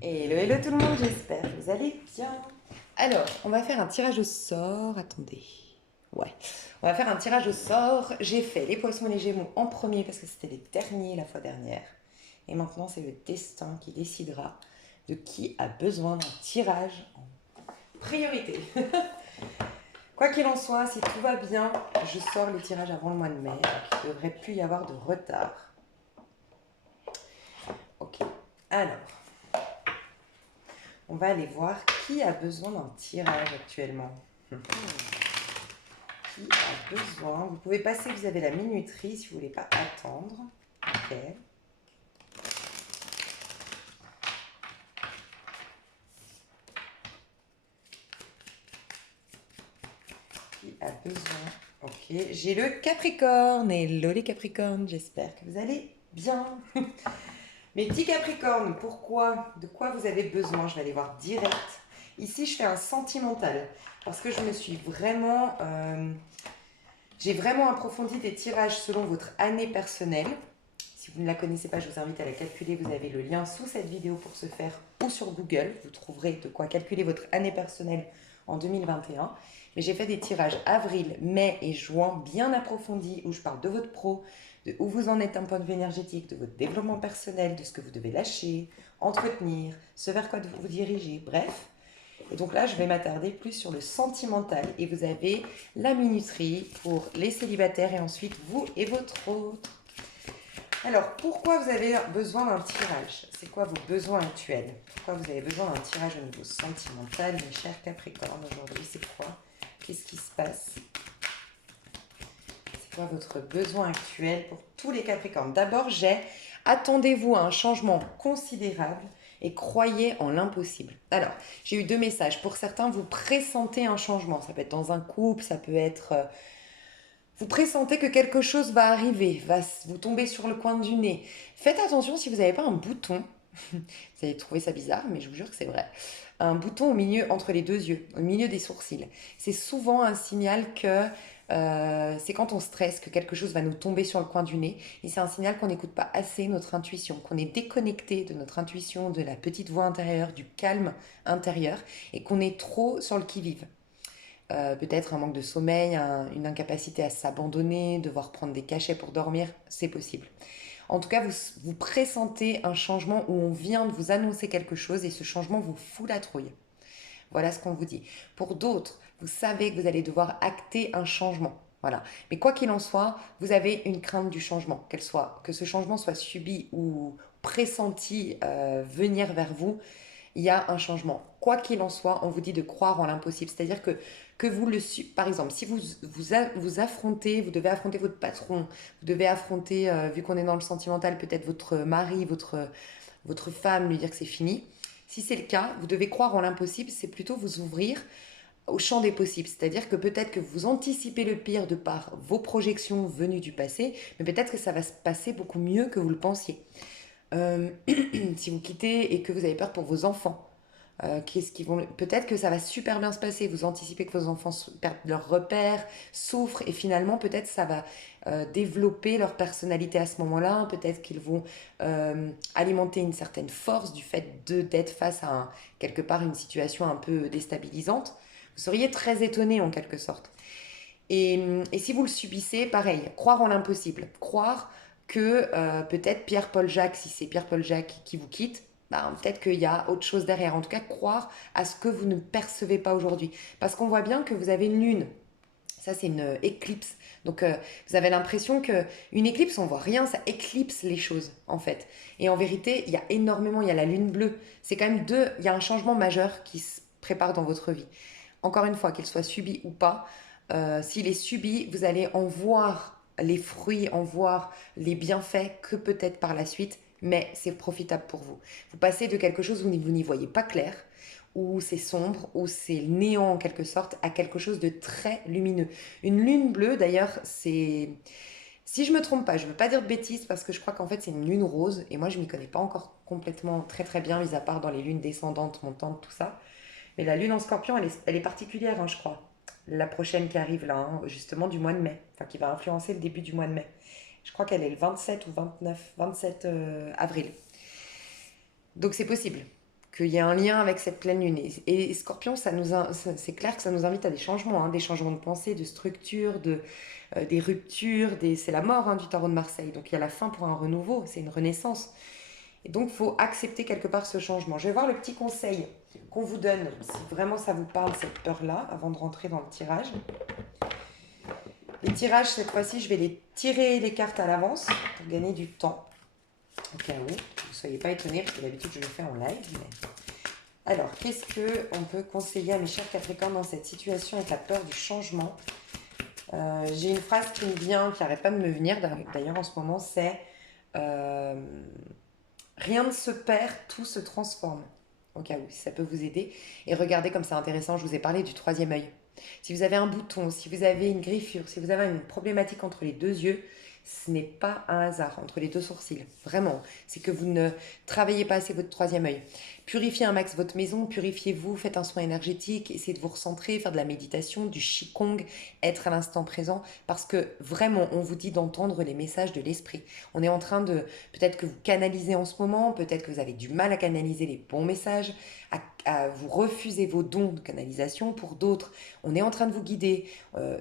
Hello tout le monde, j'espère que vous allez bien. Alors, on va faire un tirage au sort. Attendez. Ouais, on va faire un tirage au sort. J'ai fait les poissons et les gémeaux en premier parce que c'était les derniers la fois dernière. Et maintenant, c'est le destin qui décidera de qui a besoin d'un tirage en priorité. Quoi qu'il en soit, si tout va bien, je sors les tirages avant le mois de mai. Donc il ne devrait plus y avoir de retard. Ok. Alors, on va aller voir qui a besoin d'un tirage actuellement. Qui a besoin. Vous pouvez passer, vous avez la minuterie si vous ne voulez pas attendre. Ok. Qui a besoin. Ok. J'ai le Capricorne. Hello les Capricornes, j'espère que vous allez bien. Mes petits Capricornes, pourquoi? De quoi vous avez besoin? Je vais aller voir direct. Ici, je fais un sentimental parce que je me suis vraiment. J'ai vraiment approfondi des tirages selon votre année personnelle. Si vous ne la connaissez pas, je vous invite à la calculer. Vous avez le lien sous cette vidéo pour ce faire ou sur Google. Vous trouverez de quoi calculer votre année personnelle en 2021. Mais j'ai fait des tirages avril, mai et juin bien approfondis où je parle de votre pro, de où vous en êtes d'un point de vue énergétique, de votre développement personnel, de ce que vous devez lâcher, entretenir, ce vers quoi vous dirigez, bref. Et donc là, je vais m'attarder plus sur le sentimental. Et vous avez la minuterie pour les célibataires et ensuite vous et votre autre. Alors, pourquoi vous avez besoin d'un tirage? C'est quoi vos besoins actuels? Pourquoi vous avez besoin d'un tirage au niveau sentimental, mes chers Capricornes? Aujourd'hui, c'est quoi? Qu'est-ce qui se passe? C'est quoi votre besoin actuel pour tous les Capricornes? D'abord, attendez-vous à un changement considérable et croyez en l'impossible. Alors, j'ai eu deux messages. Pour certains, vous pressentez un changement. Ça peut être dans un couple, ça peut être vous pressentez que quelque chose va arriver, va vous tomber sur le coin du nez. Faites attention si vous n'avez pas un bouton. Vous allez trouver ça bizarre, mais je vous jure que c'est vrai. Un bouton au milieu, entre les deux yeux, au milieu des sourcils. C'est souvent un signal que c'est quand on stresse que quelque chose va nous tomber sur le coin du nez. Et c'est un signal qu'on n'écoute pas assez notre intuition, qu'on est déconnecté de notre intuition, de la petite voix intérieure, du calme intérieur, et qu'on est trop sur le qui-vive. Peut-être un manque de sommeil, une incapacité à s'abandonner, devoir prendre des cachets pour dormir, c'est possible. En tout cas, vous pressentez un changement où on vient de vous annoncer quelque chose et ce changement vous fout la trouille. Voilà ce qu'on vous dit. Pour d'autres, vous savez que vous allez devoir acter un changement. Voilà. Mais quoi qu'il en soit, vous avez une crainte du changement, que ce changement soit subi ou pressenti venir vers vous, il y a un changement. Quoi qu'il en soit, on vous dit de croire en l'impossible. C'est-à-dire que vous le... Par exemple, si vous affrontez, vous devez affronter votre patron, vous devez affronter, vu qu'on est dans le sentimental, peut-être votre mari, votre femme, lui dire que c'est fini. Si c'est le cas, vous devez croire en l'impossible, c'est plutôt vous ouvrir au champ des possibles. C'est-à-dire que peut-être que vous anticipez le pire de par vos projections venues du passé, mais peut-être que ça va se passer beaucoup mieux que vous le pensiez. Euh, si vous quittez et que vous avez peur pour vos enfants, qu'est-ce qu'ils vont... Peut-être que ça va super bien se passer. Vous anticipez que vos enfants perdent leurs repères, souffrent, et finalement, peut-être ça va développer leur personnalité à ce moment-là. Peut-être qu'ils vont alimenter une certaine force du fait d'être face à quelque part une situation un peu déstabilisante. Vous seriez très étonné en quelque sorte. Et si vous le subissez, pareil, croire en l'impossible. Croire que peut-être Pierre-Paul Jacques, si c'est Pierre-Paul Jacques qui vous quitte, ben, peut-être qu'il y a autre chose derrière. En tout cas, croire à ce que vous ne percevez pas aujourd'hui. Parce qu'on voit bien que vous avez une lune. Ça, c'est une éclipse. Donc, vous avez l'impression que une éclipse, on voit rien, ça éclipse les choses, en fait. Et en vérité, il y a énormément, il y a la lune bleue. C'est quand même il y a un changement majeur qui se prépare dans votre vie. Encore une fois, qu'il soit subi ou pas, s'il est subi, vous allez en voir les fruits, en voir les bienfaits que peut-être par la suite, mais c'est profitable pour vous. Vous passez de quelque chose où vous n'y voyez pas clair, où c'est sombre, où c'est néant en quelque sorte, à quelque chose de très lumineux. Une lune bleue, d'ailleurs, c'est... Si je me trompe pas, je ne veux pas dire de bêtises parce que je crois qu'en fait c'est une lune rose et moi je m'y connais pas encore complètement très très bien, mis à part dans les lunes descendantes, montantes, tout ça. Mais la lune en scorpion, elle est particulière, hein, je crois. La prochaine qui arrive là, hein, justement du mois de mai, enfin qui va influencer le début du mois de mai. Je crois qu'elle est le 27 ou 29, 27 avril. Donc c'est possible. qu'il y a un lien avec cette pleine lune. Et Scorpion, c'est clair que ça nous invite à des changements de pensée, de structure, des ruptures, c'est la mort, hein, du tarot de Marseille. Donc il y a la fin pour un renouveau, c'est une renaissance. Et donc il faut accepter quelque part ce changement. Je vais voir le petit conseil qu'on vous donne, si vraiment ça vous parle, cette peur-là, avant de rentrer dans le tirage. Les tirages, cette fois-ci, je vais les tirer les cartes à l'avance pour gagner du temps. Au cas où, ne soyez pas étonnés, parce que d'habitude je le fais en live. Mais... Alors, qu'est-ce qu'on peut conseiller à mes chers Capricornes dans cette situation avec la peur du changement? J'ai une phrase qui me vient, qui n'arrête pas de me venir d'ailleurs en ce moment, c'est rien ne se perd, tout se transforme. Au cas où, si ça peut vous aider. Et regardez comme c'est intéressant, je vous ai parlé du troisième œil. Si vous avez un bouton, si vous avez une griffure, si vous avez une problématique entre les deux yeux, ce n'est pas un hasard, entre les deux sourcils. Vraiment, c'est que vous ne travaillez pas assez votre troisième œil. Purifiez un max votre maison, purifiez-vous, faites un soin énergétique, essayez de vous recentrer, faire de la méditation, du qigong, être à l'instant présent, parce que vraiment, on vous dit d'entendre les messages de l'esprit. On est en train de, peut-être que vous canalisez en ce moment, peut-être que vous avez du mal à canaliser les bons messages, vous refusez vos dons de canalisation. Pour d'autres, on est en train de vous guider.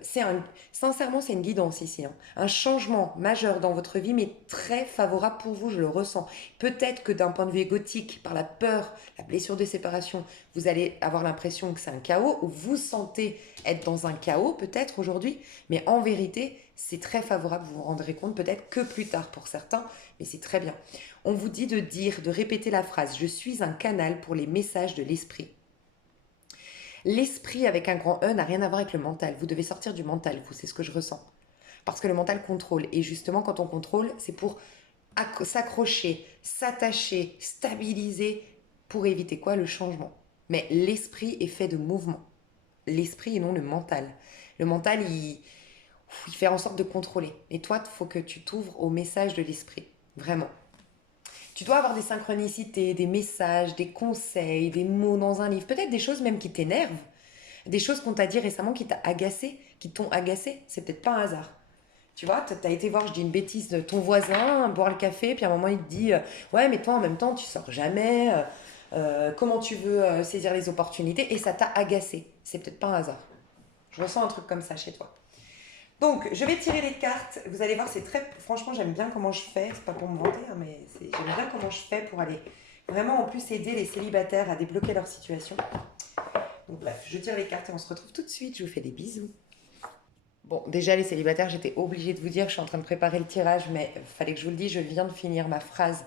Sincèrement, c'est une guidance ici, hein. Un changement majeur dans votre vie, mais très favorable pour vous, je le ressens. Peut-être que d'un point de vue égotique, par la peur, la blessure de séparation, vous allez avoir l'impression que c'est un chaos, ou vous sentez être dans un chaos peut-être aujourd'hui, mais en vérité, c'est très favorable, vous vous rendrez compte peut-être que plus tard pour certains, mais c'est très bien. On vous dit de répéter la phrase « Je suis un canal pour les messages de l'esprit ». L'esprit avec un grand E n'a rien à voir avec le mental. Vous devez sortir du mental, vous, c'est ce que je ressens. Parce que le mental contrôle. Et justement, quand on contrôle, c'est pour s'accrocher, s'attacher, stabiliser, pour éviter quoi? Le changement. Mais l'esprit est fait de mouvement. L'esprit et non le mental. Le mental, il fait en sorte de contrôler. Et toi, il faut que tu t'ouvres au message de l'esprit. Vraiment. Tu dois avoir des synchronicités, des messages, des conseils, des mots dans un livre. Peut-être des choses même qui t'énervent. Des choses qu'on t'a dit récemment qui t'a agacé, qui t'ont agacé. C'est peut-être pas un hasard. Tu vois, t'as été voir, je dis une bêtise, ton voisin, boire le café, puis à un moment il te dit ouais, mais toi en même temps tu sors jamais, comment tu veux saisir les opportunités, et ça t'a agacé. C'est peut-être pas un hasard. Je ressens un truc comme ça chez toi. Donc, je vais tirer les cartes. Vous allez voir, c'est très. Franchement, j'aime bien comment je fais. C'est pas pour me vanter, hein, mais j'aime bien comment je fais pour aller vraiment en plus aider les célibataires à débloquer leur situation. Donc, bref, je tire les cartes et on se retrouve tout de suite. Je vous fais des bisous. Bon, déjà, les célibataires, j'étais obligée de vous dire, je suis en train de préparer le tirage, mais il fallait que je vous le dise, je viens de finir ma phrase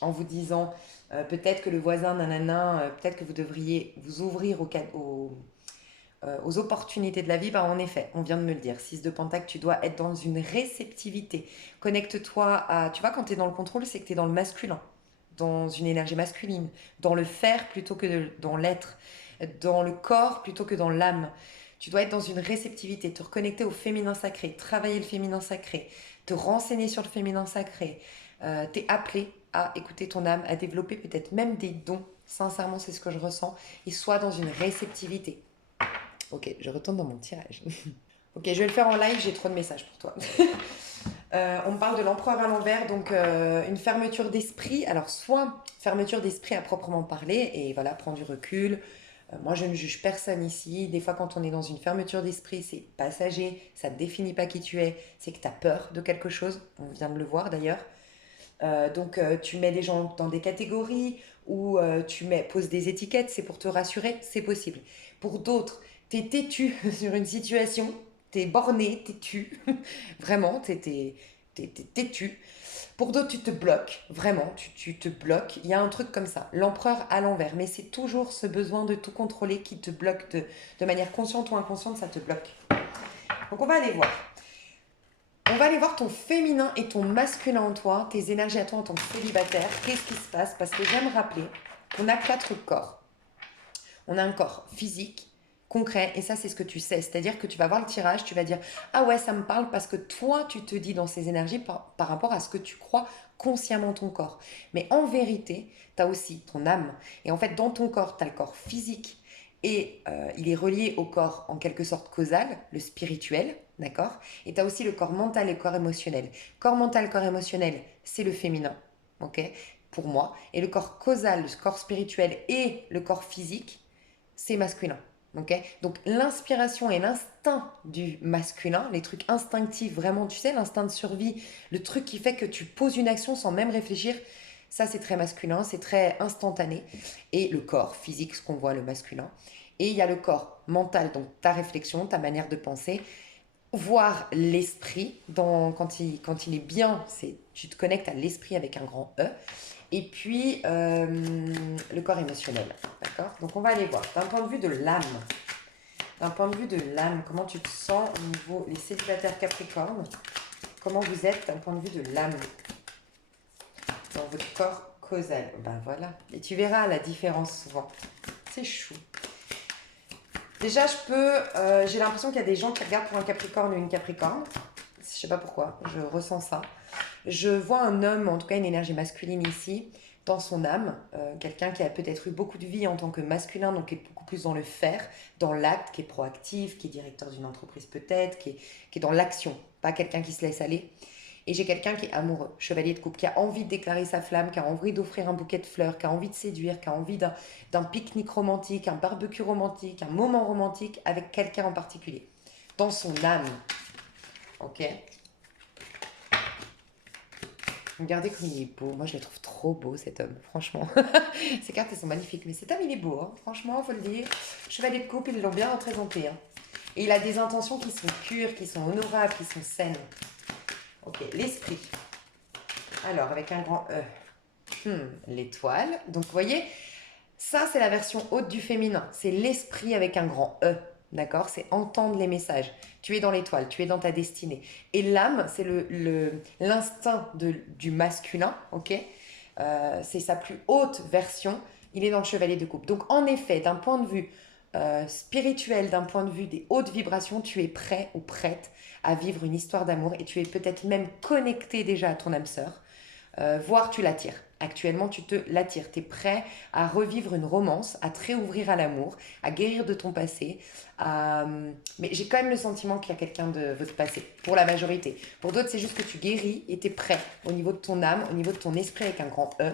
en vous disant peut-être que le voisin, nanana, peut-être que vous devriez vous ouvrir aux opportunités de la vie. Bah, en effet, on vient de me le dire. 6 de Pentacle, tu dois être dans une réceptivité. Connecte-toi à... Tu vois, quand tu es dans le contrôle, c'est que tu es dans le masculin, dans une énergie masculine, dans le faire plutôt que dans l'être, dans le corps plutôt que dans l'âme. Tu dois être dans une réceptivité, te reconnecter au féminin sacré, travailler le féminin sacré, te renseigner sur le féminin sacré. Tu es appelé à écouter ton âme, à développer peut-être même des dons. Sincèrement, c'est ce que je ressens. Et sois dans une réceptivité. Ok, je retourne dans mon tirage. Ok, je vais le faire en live, j'ai trop de messages pour toi. On me parle de l'empereur à l'envers, donc une fermeture d'esprit. Alors, soit fermeture d'esprit à proprement parler, et voilà, prends du recul. Moi, je ne juge personne ici. Des fois, quand on est dans une fermeture d'esprit, c'est passager, ça ne définit pas qui tu es, c'est que tu as peur de quelque chose. On vient de le voir d'ailleurs. Donc, tu mets les gens dans des catégories ou poses des étiquettes, c'est pour te rassurer, c'est possible. Pour d'autres, t'es têtu sur une situation, t'es borné, têtu, vraiment, t'es têtu. Pour d'autres, tu te bloques, vraiment, tu te bloques. Il y a un truc comme ça, l'empereur à l'envers, mais c'est toujours ce besoin de tout contrôler qui te bloque de manière consciente ou inconsciente, ça te bloque. Donc on va aller voir. On va aller voir ton féminin et ton masculin en toi, tes énergies à toi en tant que célibataire. Qu'est-ce qui se passe? Parce que j'aime rappeler qu'on a 4 corps. On a un corps physique, concret, et ça c'est ce que tu sais. C'est-à-dire que tu vas voir le tirage, tu vas dire « Ah ouais, ça me parle » parce que toi, tu te dis dans ces énergies par rapport à ce que tu crois consciemment ton corps. Mais en vérité, tu as aussi ton âme. Et en fait, dans ton corps, tu as le corps physique et il est relié au corps en quelque sorte causal, le spirituel, d'accord? Et tu as aussi le corps mental et le corps émotionnel. Corps mental, corps émotionnel, c'est le féminin. Ok, pour moi. Et le corps causal, le corps spirituel et le corps physique, c'est masculin. Okay, donc l'inspiration et l'instinct du masculin, les trucs instinctifs, vraiment, tu sais, l'instinct de survie, le truc qui fait que tu poses une action sans même réfléchir, ça c'est très masculin, c'est très instantané. Et le corps physique, ce qu'on voit, le masculin. Et il y a le corps mental, donc ta réflexion, ta manière de penser, voire l'esprit, quand il est bien, tu te connectes à l'esprit avec un grand E. Et puis, le corps émotionnel. D'accord? Donc, on va aller voir. D'un point de vue de l'âme, comment tu te sens au niveau, les célibataires Capricorne, comment vous êtes d'un point de vue de l'âme, dans votre corps causal? Ben voilà. Et tu verras la différence souvent. C'est chou. Déjà, j'ai l'impression qu'il y a des gens qui regardent pour un Capricorne ou une Capricorne. Je sais pas pourquoi, je ressens ça. Je vois un homme, en tout cas une énergie masculine ici, dans son âme. Quelqu'un qui a peut-être eu beaucoup de vie en tant que masculin, donc qui est beaucoup plus dans le faire, dans l'acte, qui est proactif, qui est directeur d'une entreprise peut-être, qui est dans l'action, pas quelqu'un qui se laisse aller. Et j'ai quelqu'un qui est amoureux, chevalier de coupe, qui a envie de déclarer sa flamme, qui a envie d'offrir un bouquet de fleurs, qui a envie de séduire, qui a envie d'un pique-nique romantique, un barbecue romantique, un moment romantique avec quelqu'un en particulier. Dans son âme. Ok? Regardez comme il est beau. Moi, je le trouve trop beau, cet homme, franchement. Ces cartes, elles sont magnifiques. Mais cet homme, il est beau, hein. Franchement, faut le dire. Chevalier de coupe, ils l'ont bien représenté, hein. Et il a des intentions qui sont pures, qui sont honorables, qui sont saines. Ok, l'esprit. Alors, avec un grand E. L'étoile. Donc, vous voyez, ça, c'est la version haute du féminin. C'est l'esprit avec un grand E. D'accord? C'est entendre les messages. Tu es dans l'étoile, tu es dans ta destinée. Et l'âme, c'est l'instinct du masculin, ok? C'est sa plus haute version. Il est dans le chevalier de coupe. Donc, en effet, d'un point de vue spirituel, d'un point de vue des hautes vibrations, tu es prêt ou prête à vivre une histoire d'amour et tu es peut-être même connecté déjà à ton âme sœur. Voire tu l'attires. Actuellement, tu te l'attires. Tu es prêt à revivre une romance, à te réouvrir à l'amour, à guérir de ton passé. Mais j'ai quand même le sentiment qu'il y a quelqu'un de votre passé, pour la majorité. Pour d'autres, c'est juste que tu guéris et tu es prêt au niveau de ton âme, au niveau de ton esprit avec un grand E.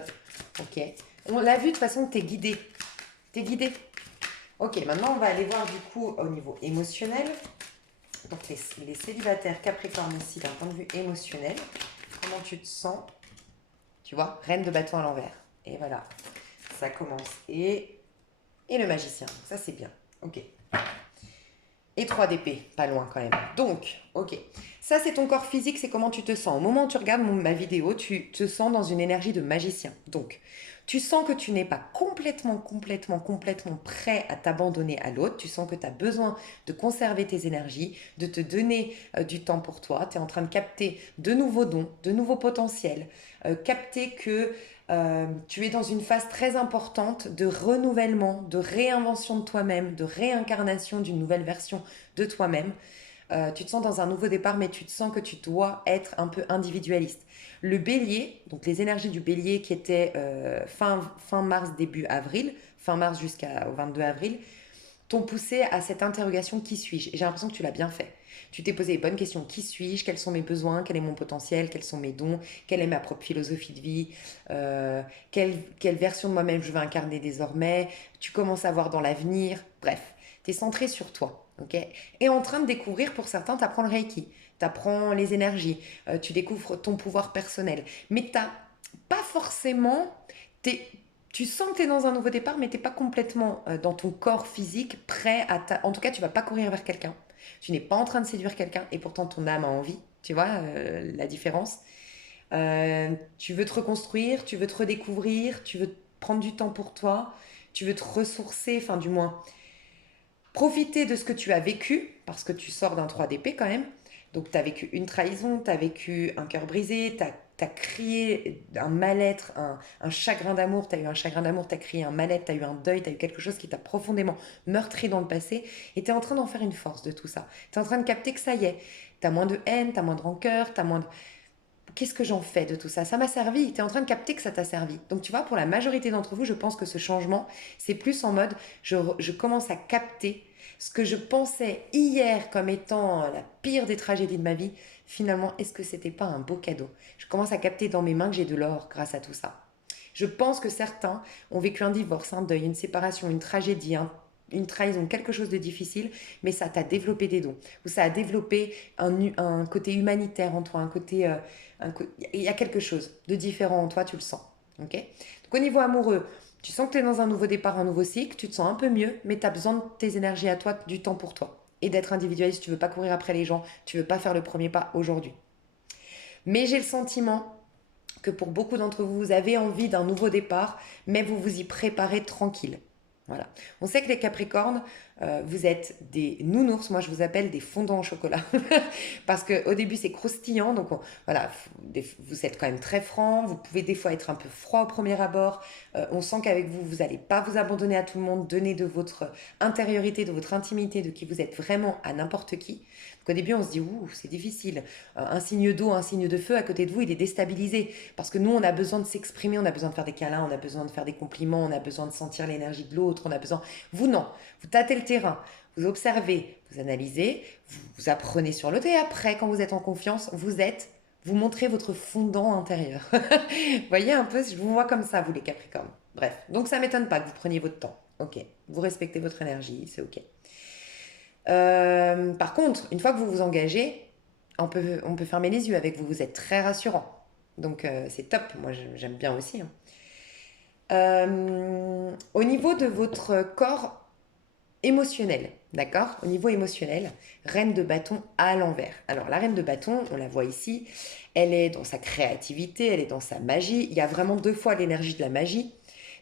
Ok. On l'a vu de toute façon, tu es guidé. Tu es guidé. Ok, maintenant on va aller voir du coup au niveau émotionnel. Donc les célibataires Capricorne ici, d'un point de vue émotionnel. Comment tu te sens? Tu vois, reine de bâton à l'envers. Et voilà, ça commence. Et le magicien, ça c'est bien. Ok. Et 3 d'épée, pas loin quand même. Donc, ok. Ça c'est ton corps physique, c'est comment tu te sens. Au moment où tu regardes ma vidéo, tu te sens dans une énergie de magicien. Donc, tu sens que tu n'es pas complètement prêt à t'abandonner à l'autre. Tu sens que tu as besoin de conserver tes énergies, de te donner du temps pour toi. Tu es en train de capter de nouveaux dons, de nouveaux potentiels. Capter que tu es dans une phase très importante de renouvellement, de réinvention de toi-même, de réincarnation d'une nouvelle version de toi-même. Tu te sens dans un nouveau départ, mais tu te sens que tu dois être un peu individualiste. Le bélier, donc les énergies du bélier qui étaient fin mars, début avril, fin mars jusqu'au 22 avril, t'ont poussé à cette interrogation: qui suis-je? Et j'ai l'impression que tu l'as bien fait. Tu t'es posé les bonnes questions: qui suis-je? Quels sont mes besoins? Quel est mon potentiel? Quels sont mes dons? Quelle est ma propre philosophie de vie? Quelle version de moi-même je veux incarner désormais? Tu commences à voir dans l'avenir. Bref, tu es centré sur toi. Okay, et en train de découvrir, pour certains, tu apprends le Reiki, tu apprends les énergies, tu découvres ton pouvoir personnel. Mais tu pas forcément... Tu sens que tu es dans un nouveau départ, mais tu n'es pas complètement dans ton corps physique prêt à... En tout cas, tu vas pas courir vers quelqu'un. Tu n'es pas en train de séduire quelqu'un et pourtant ton âme a envie. Tu vois la différence? Tu veux te reconstruire, tu veux te redécouvrir, tu veux prendre du temps pour toi, tu veux te ressourcer, enfin du moins profiter de ce que tu as vécu, parce que tu sors d'un 3 d'épée quand même. Donc tu as vécu une trahison, tu as vécu un cœur brisé, tu as crié un mal-être, un chagrin d'amour, tu as eu un chagrin d'amour, tu as crié un mal-être, tu as eu un deuil, tu as eu quelque chose qui t'a profondément meurtri dans le passé, et tu es en train d'en faire une force de tout ça. Tu es en train de capter que ça y est, tu as moins de haine, tu as moins de rancœur, tu as moins de... Qu'est-ce que j'en fais de tout ça? Ça m'a servi. Tu es en train de capter que ça t'a servi. Donc tu vois, pour la majorité d'entre vous, je pense que ce changement, c'est plus en mode, je commence à capter ce que je pensais hier comme étant la pire des tragédies de ma vie. Finalement, est-ce que c'était pas un beau cadeau? Je commence à capter dans mes mains que j'ai de l'or grâce à tout ça. Je pense que certains ont vécu un divorce, un deuil, une séparation, une tragédie, une trahison, quelque chose de difficile, mais ça t'a développé des dons, ou ça a développé un côté humanitaire en toi, il y a quelque chose de différent en toi, tu le sens. Ok. Donc au niveau amoureux, tu sens que tu es dans un nouveau départ, un nouveau cycle, tu te sens un peu mieux, mais tu as besoin de tes énergies à toi, du temps pour toi. Et d'être individualiste, tu veux pas courir après les gens, tu veux pas faire le premier pas aujourd'hui. Mais j'ai le sentiment que pour beaucoup d'entre vous, vous avez envie d'un nouveau départ, mais vous vous y préparez tranquille. Voilà. On sait que les Capricornes, vous êtes des nounours. Moi, je vous appelle des fondants au chocolat. Parce qu'au début, c'est croustillant. Donc, voilà, vous êtes quand même très franc. Vous pouvez des fois être un peu froid au premier abord. On sent qu'avec vous, vous n'allez pas vous abandonner à tout le monde. Donner de votre intériorité, de votre intimité, de qui vous êtes vraiment à n'importe qui. Donc, au début, on se dit, ouh, c'est difficile. Un signe d'eau, un signe de feu à côté de vous, il est déstabilisé. Parce que nous, on a besoin de s'exprimer, on a besoin de faire des câlins, on a besoin de faire des compliments, on a besoin de sentir l'énergie de l'autre, on a besoin... Vous, non. Vous tâtez le terrain, vous observez, vous analysez, vous apprenez sur l'autre et après, quand vous êtes en confiance, vous montrez votre fondant intérieur. Vous voyez un peu, je vous vois comme ça, vous les Capricornes. Bref, donc ça ne m'étonne pas que vous preniez votre temps. Ok, vous respectez votre énergie, c'est ok. Par contre, une fois que vous vous engagez, on peut fermer les yeux avec vous, vous êtes très rassurant. Donc c'est top, moi j'aime bien aussi. Hein. Au niveau de votre corps émotionnel, d'accord? Au niveau émotionnel, reine de bâton à l'envers. Alors la reine de bâton, on la voit ici, elle est dans sa créativité, elle est dans sa magie. Il y a vraiment 2 fois l'énergie de la magie.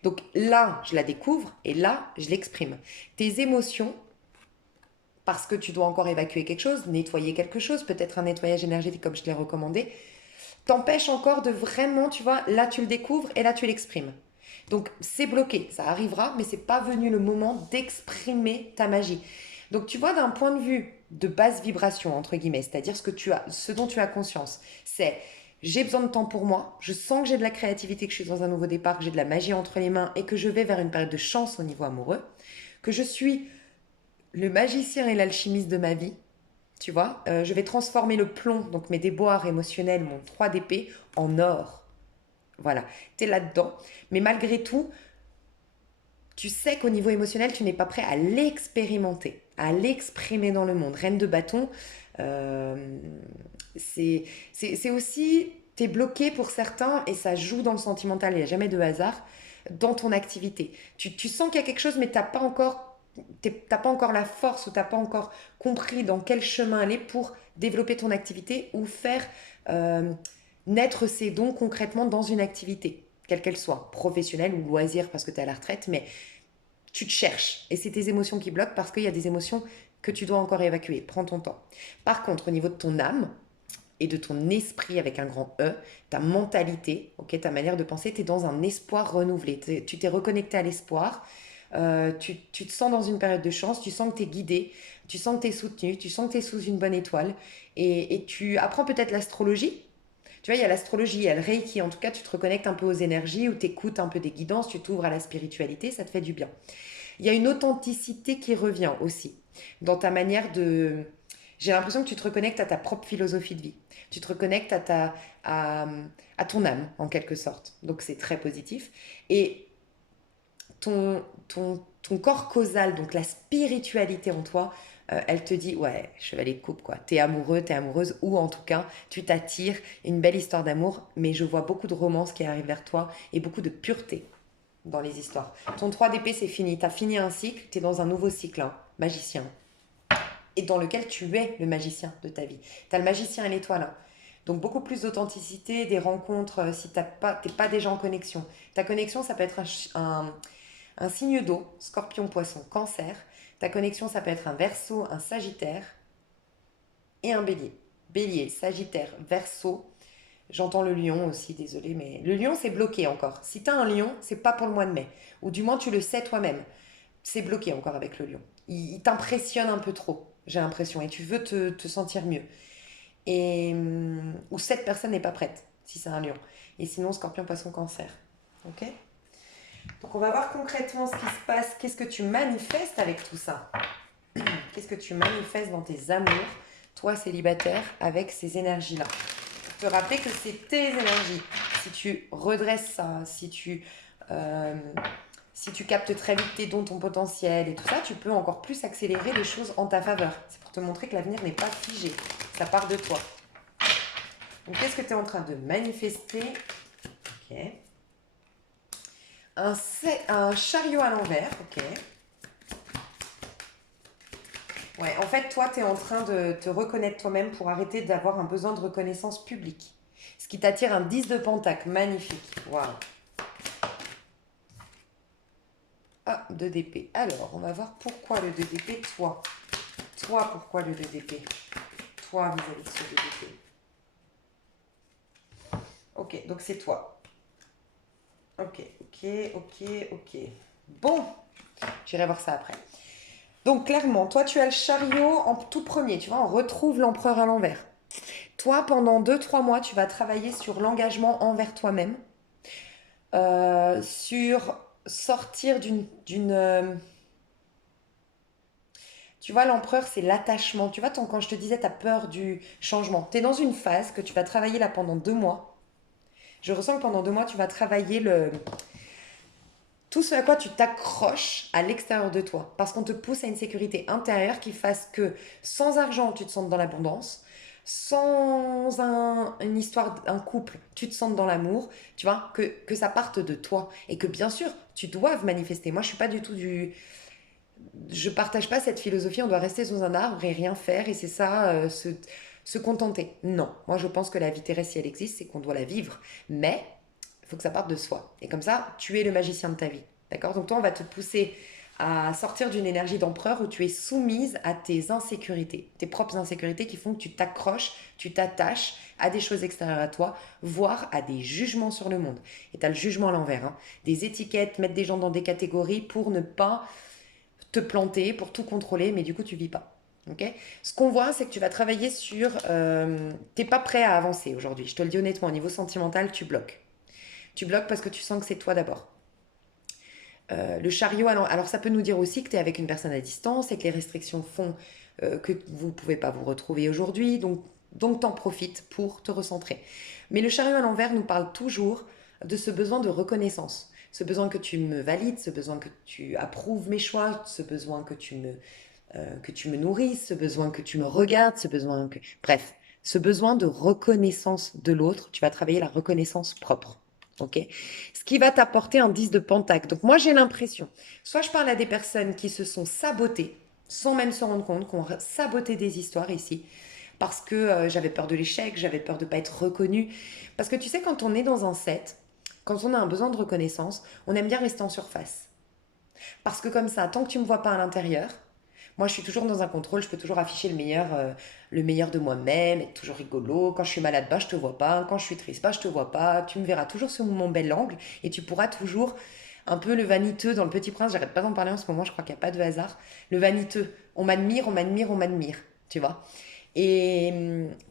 Donc là, je la découvre et là, je l'exprime. Tes émotions, parce que tu dois encore évacuer quelque chose, nettoyer quelque chose, peut-être un nettoyage énergétique comme je te l'ai recommandé, t'empêche encore de vraiment, tu vois, là tu le découvres et là tu l'exprimes. Donc c'est bloqué, ça arrivera, mais c'est pas venu le moment d'exprimer ta magie. Donc tu vois, d'un point de vue de basse vibration, entre guillemets, c'est-à-dire ce dont tu as conscience, c'est j'ai besoin de temps pour moi, je sens que j'ai de la créativité, que je suis dans un nouveau départ, que j'ai de la magie entre les mains et que je vais vers une période de chance au niveau amoureux, que je suis le magicien et l'alchimiste de ma vie, tu vois, je vais transformer le plomb, donc mes déboires émotionnels, mon 3 d'épée, en or. Voilà, tu es là-dedans. Mais malgré tout, tu sais qu'au niveau émotionnel, tu n'es pas prêt à l'expérimenter, à l'exprimer dans le monde. Reine de bâton, euh, c'est aussi, tu es bloqué pour certains et ça joue dans le sentimental, il n'y a jamais de hasard, dans ton activité. Tu sens qu'il y a quelque chose, mais tu n'as pas encore t'as pas encore la force ou t'as pas encore compris dans quel chemin aller pour développer ton activité ou faire euh, naître ces dons concrètement dans une activité, quelle qu'elle soit, professionnelle ou loisir parce que tu es à la retraite, mais tu te cherches et c'est tes émotions qui bloquent parce qu'il y a des émotions que tu dois encore évacuer. Prends ton temps. Par contre, au niveau de ton âme et de ton esprit avec un grand E, ta mentalité, ok, ta manière de penser, tu es dans un espoir renouvelé. Tu t'es reconnecté à l'espoir. Tu te sens dans une période de chance, tu sens que tu es guidé, tu sens que tu es soutenu, tu sens que tu es sous une bonne étoile et tu apprends peut-être l'astrologie. Tu vois, il y a l'astrologie, il y a le Reiki, en tout cas tu te reconnectes un peu aux énergies ou tu écoutes un peu des guidances, tu t'ouvres à la spiritualité, ça te fait du bien. Il y a une authenticité qui revient aussi dans ta manière de... J'ai l'impression que tu te reconnectes à ta propre philosophie de vie. Tu te reconnectes à, à ton âme, en quelque sorte. Donc c'est très positif. Et ton corps causal, donc la spiritualité en toi, elle te dit, ouais, chevalier de coupe, quoi. T'es amoureux, t'es amoureuse, ou en tout cas, tu t'attires, une belle histoire d'amour, mais je vois beaucoup de romance qui arrive vers toi et beaucoup de pureté dans les histoires. Ton 3 d'épée, c'est fini. T'as fini un cycle, t'es dans un nouveau cycle, hein, magicien. Et dans lequel tu es le magicien de ta vie. T'as le magicien et l'étoile, hein. Donc beaucoup plus d'authenticité, des rencontres, si t'es pas déjà en connexion. Ta connexion, ça peut être un signe d'eau, scorpion, poisson, cancer. Ta connexion, ça peut être un verseau, un sagittaire et un bélier. Bélier, sagittaire, verseau. J'entends le lion aussi, désolé, mais le lion, c'est bloqué encore. Si tu as un lion, c'est pas pour le mois de mai. Ou du moins, tu le sais toi-même. C'est bloqué encore avec le lion. Il t'impressionne un peu trop, j'ai l'impression, et tu veux te sentir mieux. Ou cette personne n'est pas prête, si c'est un lion. Et sinon, scorpion, poisson, cancer. Ok. Donc on va voir concrètement ce qui se passe. Qu'est-ce que tu manifestes avec tout ça? Qu'est-ce que tu manifestes dans tes amours, toi célibataire, avec ces énergies-là? Pour te rappeler que c'est tes énergies, si tu redresses ça, euh, si tu captes très vite tes dons, ton potentiel et tout ça, tu peux encore plus accélérer les choses en ta faveur. C'est pour te montrer que l'avenir n'est pas figé. Ça part de toi. Donc, qu'est-ce que tu es en train de manifester? Ok. Un chariot à l'envers. Ok. Ouais, en fait, toi, tu es en train de te reconnaître toi-même pour arrêter d'avoir un besoin de reconnaissance publique. Ce qui t'attire un 10 de pentacle. Magnifique. Waouh. Ah, 2 d'épée. Alors, on va voir pourquoi le 2 d'épée, toi. Toi, pourquoi le 2 d'épée? Toi, vis-à-vis de ce 2 d'épée. Ok, donc c'est toi. Ok, ok, ok, ok. Bon, j'irai voir ça après. Donc clairement, toi tu as le chariot en tout premier, tu vois, on retrouve l'empereur à l'envers. Toi, pendant 2 3 mois, tu vas travailler sur l'engagement envers toi-même, sur sortir tu vois, l'empereur, c'est l'attachement. Tu vois, quand je te disais, tu as peur du changement. Tu es dans une phase que tu vas travailler là pendant 2 mois. Je ressens que pendant 2 mois, tu vas travailler tout ce à quoi tu t'accroches à l'extérieur de toi. Parce qu'on te pousse à une sécurité intérieure qui fasse que sans argent, tu te sentes dans l'abondance. Sans une histoire, un couple, tu te sens dans l'amour. Tu vois, que ça parte de toi. Et que bien sûr, tu dois manifester. Moi, je suis pas du tout du... Je partage pas cette philosophie, on doit rester sous un arbre et rien faire. Et c'est ça, se contenter. Non, moi je pense que la vie terrestre, si elle existe, c'est qu'on doit la vivre. Mais il faut que ça parte de soi. Et comme ça, tu es le magicien de ta vie. D'accord? Donc toi, on va te pousser à sortir d'une énergie d'empereur où tu es soumise à tes insécurités, tes propres insécurités qui font que tu t'accroches, tu t'attaches à des choses extérieures à toi, voire à des jugements sur le monde. Et tu as le jugement à l'envers, hein. Des étiquettes, mettre des gens dans des catégories pour ne pas te planter, pour tout contrôler, mais du coup, tu vis pas. Ok. Ce qu'on voit, c'est que tu vas travailler sur... t'es pas prêt à avancer aujourd'hui. Je te le dis honnêtement, au niveau sentimental, tu bloques. Tu bloques parce que tu sens que c'est toi d'abord. Le chariot, alors ça peut nous dire aussi que tu es avec une personne à distance et que les restrictions font que vous ne pouvez pas vous retrouver aujourd'hui. Donc t'en profites pour te recentrer. Mais le chariot à l'envers nous parle toujours de ce besoin de reconnaissance. Ce besoin que tu me valides, ce besoin que tu approuves mes choix, ce besoin que tu me nourrisses, ce besoin que tu me regardes, ce besoin que... Bref, ce besoin de reconnaissance de l'autre, tu vas travailler la reconnaissance propre. Ok. Ce qui va t'apporter un 10 de pentacle. Donc moi j'ai l'impression, soit je parle à des personnes qui se sont sabotées, sans même se rendre compte, qui ont saboté des histoires ici, parce que j'avais peur de l'échec, j'avais peur de ne pas être reconnue. Parce que tu sais, quand on est dans un set, quand on a un besoin de reconnaissance, on aime bien rester en surface. Parce que comme ça, tant que tu ne me vois pas à l'intérieur, moi je suis toujours dans un contrôle, je peux toujours afficher le meilleur de moi-même, être toujours rigolo. Quand je suis malade, bah, je te vois pas. Quand je suis triste, bah, je te vois pas. Tu me verras toujours sur mon bel angle et tu pourras toujours un peu le vaniteux dans Le Petit Prince. J'arrête pas d'en parler en ce moment, je crois qu'il n'y a pas de hasard. Le vaniteux, on m'admire, on m'admire, on m'admire, tu vois. Et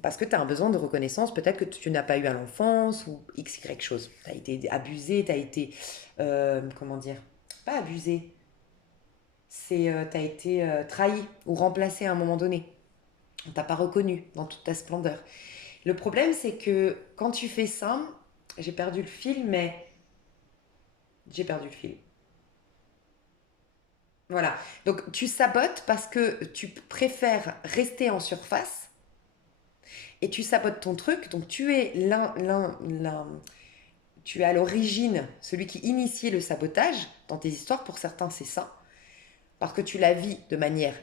parce que tu as un besoin de reconnaissance, peut-être que tu n'as pas eu à l'enfance ou x, y chose. Tu as été abusé, tu as été, comment dire, pas abusé, c'est t'as été trahi ou remplacé à un moment donné. On t'a pas reconnu dans toute ta splendeur. Le problème, c'est que quand tu fais ça, j'ai perdu le fil, mais j'ai perdu le fil. Voilà. Donc tu sabotes parce que tu préfères rester en surface et tu sabotes ton truc. Donc tu es tu es à l'origine, celui qui initie le sabotage dans tes histoires. Pour certains, c'est ça. Parce que tu la vis de manière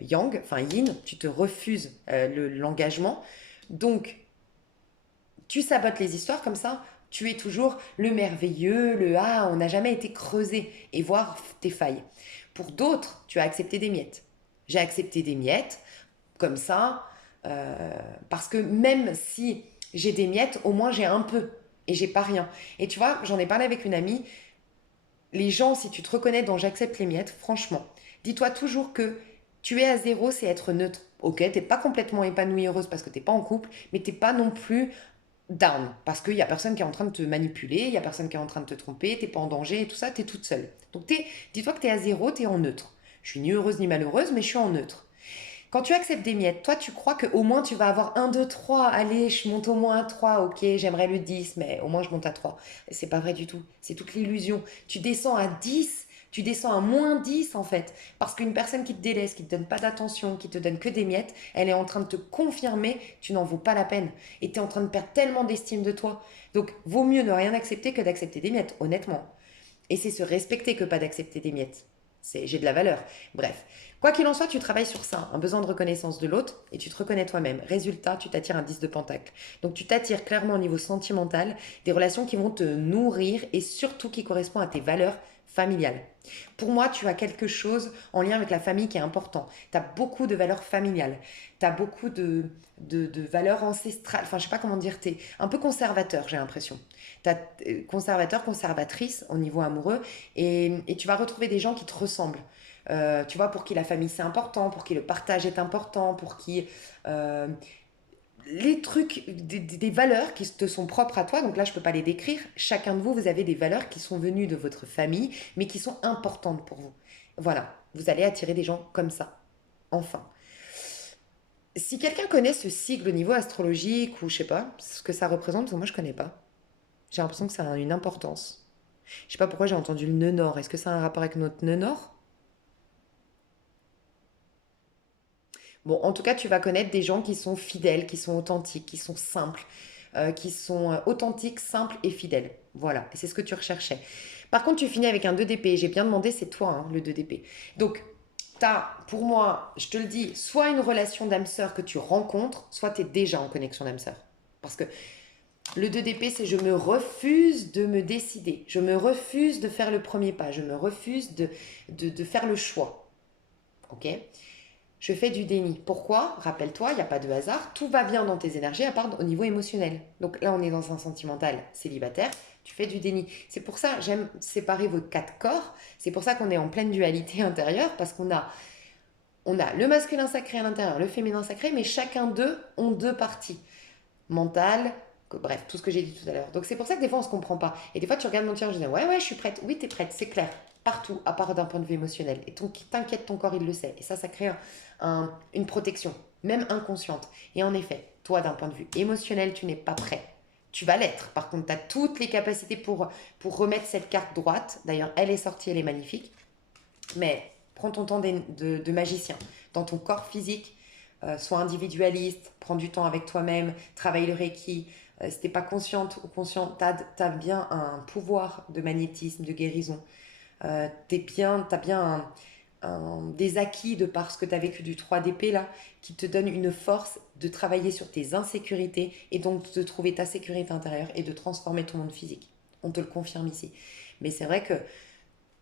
yang, enfin yin, tu te refuses l'engagement. Donc, tu sabotes les histoires comme ça, tu es toujours le merveilleux, le ah, on n'a jamais été creusé et voir tes failles. Pour d'autres, tu as accepté des miettes. J'ai accepté des miettes comme ça, parce que même si j'ai des miettes, au moins j'ai un peu et j'ai pas rien. Et tu vois, j'en ai parlé avec une amie, les gens, si tu te reconnais dans j'accepte les miettes, franchement, dis-toi toujours que tu es à zéro, c'est être neutre. Ok, t'es pas complètement épanouie, heureuse parce que t'es pas en couple, mais t'es pas non plus down parce qu'il y a personne qui est en train de te manipuler, il y a personne qui est en train de te tromper, t'es pas en danger et tout ça, t'es toute seule. Donc dis-toi que t'es à zéro, t'es en neutre. Je suis ni heureuse ni malheureuse, mais je suis en neutre. Quand tu acceptes des miettes, toi, tu crois qu'au moins tu vas avoir un, 2, 3. Allez, je monte au moins à 3. Ok, j'aimerais le 10, mais au moins je monte à 3. Et c'est pas vrai du tout. C'est toute l'illusion. Tu descends à 10, tu descends à moins 10 en fait. Parce qu'une personne qui te délaisse, qui te donne pas d'attention, qui te donne que des miettes, elle est en train de te confirmer que tu n'en vaux pas la peine. Et tu es en train de perdre tellement d'estime de toi. Donc, vaut mieux ne rien accepter que d'accepter des miettes, honnêtement. Et c'est se respecter que pas d'accepter des miettes. J'ai de la valeur. Bref, quoi qu'il en soit, tu travailles sur ça, un besoin de reconnaissance de l'autre, et tu te reconnais toi-même. Résultat, tu t'attires un 10 de pentacle. Donc tu t'attires clairement au niveau sentimental des relations qui vont te nourrir et surtout qui correspondent à tes valeurs familiales. Pour moi, tu as quelque chose en lien avec la famille qui est important. Tu as beaucoup de valeurs familiales. Tu as beaucoup de valeurs ancestrales. Enfin, je sais pas comment dire. Tu es un peu conservateur, j'ai l'impression. Tu as conservateur, conservatrice au niveau amoureux. Et tu vas retrouver des gens qui te ressemblent. Tu vois, pour qui la famille c'est important, pour qui le partage est important, pour qui euh, les trucs, des valeurs qui te sont propres à toi, donc là je peux pas les décrire, chacun de vous, vous avez des valeurs qui sont venues de votre famille, mais qui sont importantes pour vous. Voilà, vous allez attirer des gens comme ça, enfin. Si quelqu'un connaît ce sigle au niveau astrologique, ou je sais pas, ce que ça représente, parce que moi je connais pas, j'ai l'impression que ça a une importance. Je sais pas pourquoi j'ai entendu le nœud nord, est-ce que ça a un rapport avec notre nœud nord? Bon, en tout cas, tu vas connaître des gens qui sont fidèles, qui sont authentiques, qui sont simples, qui sont authentiques, simples et fidèles. Voilà, et c'est ce que tu recherchais. Par contre, tu finis avec un 2 d'épée. J'ai bien demandé, c'est toi, hein, le 2 d'épée. Donc, tu as, pour moi, je te le dis, soit une relation d'âme sœur que tu rencontres, soit tu es déjà en connexion d'âme sœur. Parce que le 2 d'épée, c'est je me refuse de me décider. Je me refuse de faire le premier pas. Je me refuse de faire le choix. Ok? Je fais du déni. Pourquoi? Rappelle-toi, il n'y a pas de hasard. Tout va bien dans tes énergies à part au niveau émotionnel. Donc là, on est dans un sentimental célibataire. Tu fais du déni. C'est pour ça, j'aime séparer vos quatre corps. C'est pour ça qu'on est en pleine dualité intérieure parce qu'on a le masculin sacré à l'intérieur, le féminin sacré, mais chacun d'eux ont deux parties. Mentale, bref, tout ce que j'ai dit tout à l'heure. Donc c'est pour ça que des fois on se comprend pas. Et des fois tu regardes mon tir, je dis ouais, ouais, je suis prête. Oui, tu es prête, c'est clair. Partout, à part d'un point de vue émotionnel. Et t'inquiète, ton corps, il le sait. Et ça crée une protection, même inconsciente. Et en effet, toi, d'un point de vue émotionnel, tu n'es pas prêt. Tu vas l'être. Par contre, tu as toutes les capacités pour remettre cette carte droite. D'ailleurs, elle est sortie, elle est magnifique. Mais prends ton temps de magicien. Dans ton corps physique, sois individualiste, prends du temps avec toi-même, travaille le Reiki. Si t'es pas consciente ou conscient, t'as bien un pouvoir de magnétisme, de guérison. T'as bien des acquis de par ce que tu as vécu du 3DP là, qui te donne une force de travailler sur tes insécurités et donc de trouver ta sécurité intérieure et de transformer ton monde physique. On te le confirme ici. Mais c'est vrai que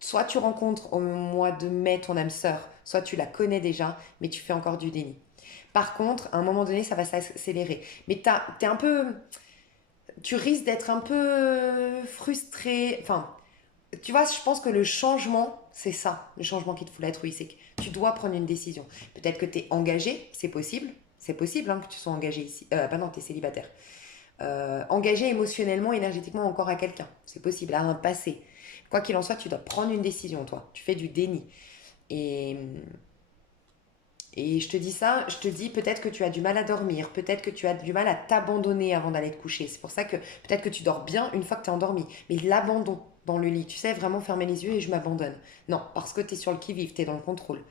soit tu rencontres au mois de mai ton âme sœur, soit tu la connais déjà, mais tu fais encore du déni. Par contre, à un moment donné, ça va s'accélérer. Mais t'es un peu, tu risques d'être un peu frustré. Enfin, tu vois, je pense que le changement, c'est ça, le changement qu'il te faut, l'être, oui, c'est que tu dois prendre une décision. Peut-être que tu es engagé, c'est possible hein, que tu sois engagé ici. Bah non, tu es célibataire. Engagé émotionnellement, énergétiquement encore à quelqu'un, c'est possible, à un passé. Quoi qu'il en soit, tu dois prendre une décision, toi. Tu fais du déni. Et, et je te dis ça, je te dis peut-être que tu as du mal à dormir, peut-être que tu as du mal à t'abandonner avant d'aller te coucher. C'est pour ça que peut-être que tu dors bien une fois que tu es endormi. Mais l'abandon dans le lit, tu sais, vraiment fermer les yeux et je m'abandonne. Non, parce que tu es sur le qui-vive, tu es dans le contrôle.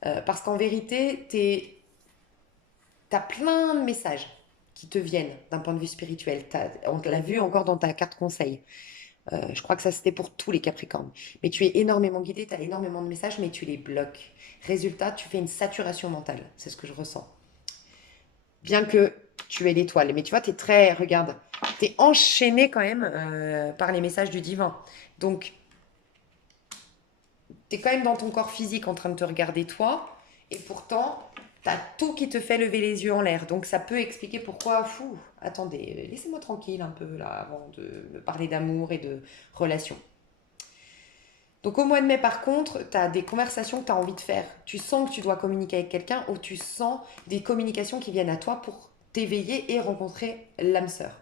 Parce qu'en vérité, tu as plein de messages qui te viennent d'un point de vue spirituel. On l'a vu encore dans ta carte conseil. Je crois que ça c'était pour tous les Capricornes. Mais tu es énormément guidé, tu as énormément de messages, mais tu les bloques. Résultat, tu fais une saturation mentale. C'est ce que je ressens. Bien que tu es l'étoile. Mais tu vois, tu es très, regarde, tu es enchaîné quand même par les messages du divin. Donc, tu es quand même dans ton corps physique en train de te regarder toi. Et pourtant, tu as tout qui te fait lever les yeux en l'air. Donc, ça peut expliquer pourquoi, fou, attendez, laissez-moi tranquille un peu là avant de me parler d'amour et de relations. Donc au mois de mai, par contre, tu as des conversations que tu as envie de faire. Tu sens que tu dois communiquer avec quelqu'un ou tu sens des communications qui viennent à toi pour t'éveiller et rencontrer l'âme sœur.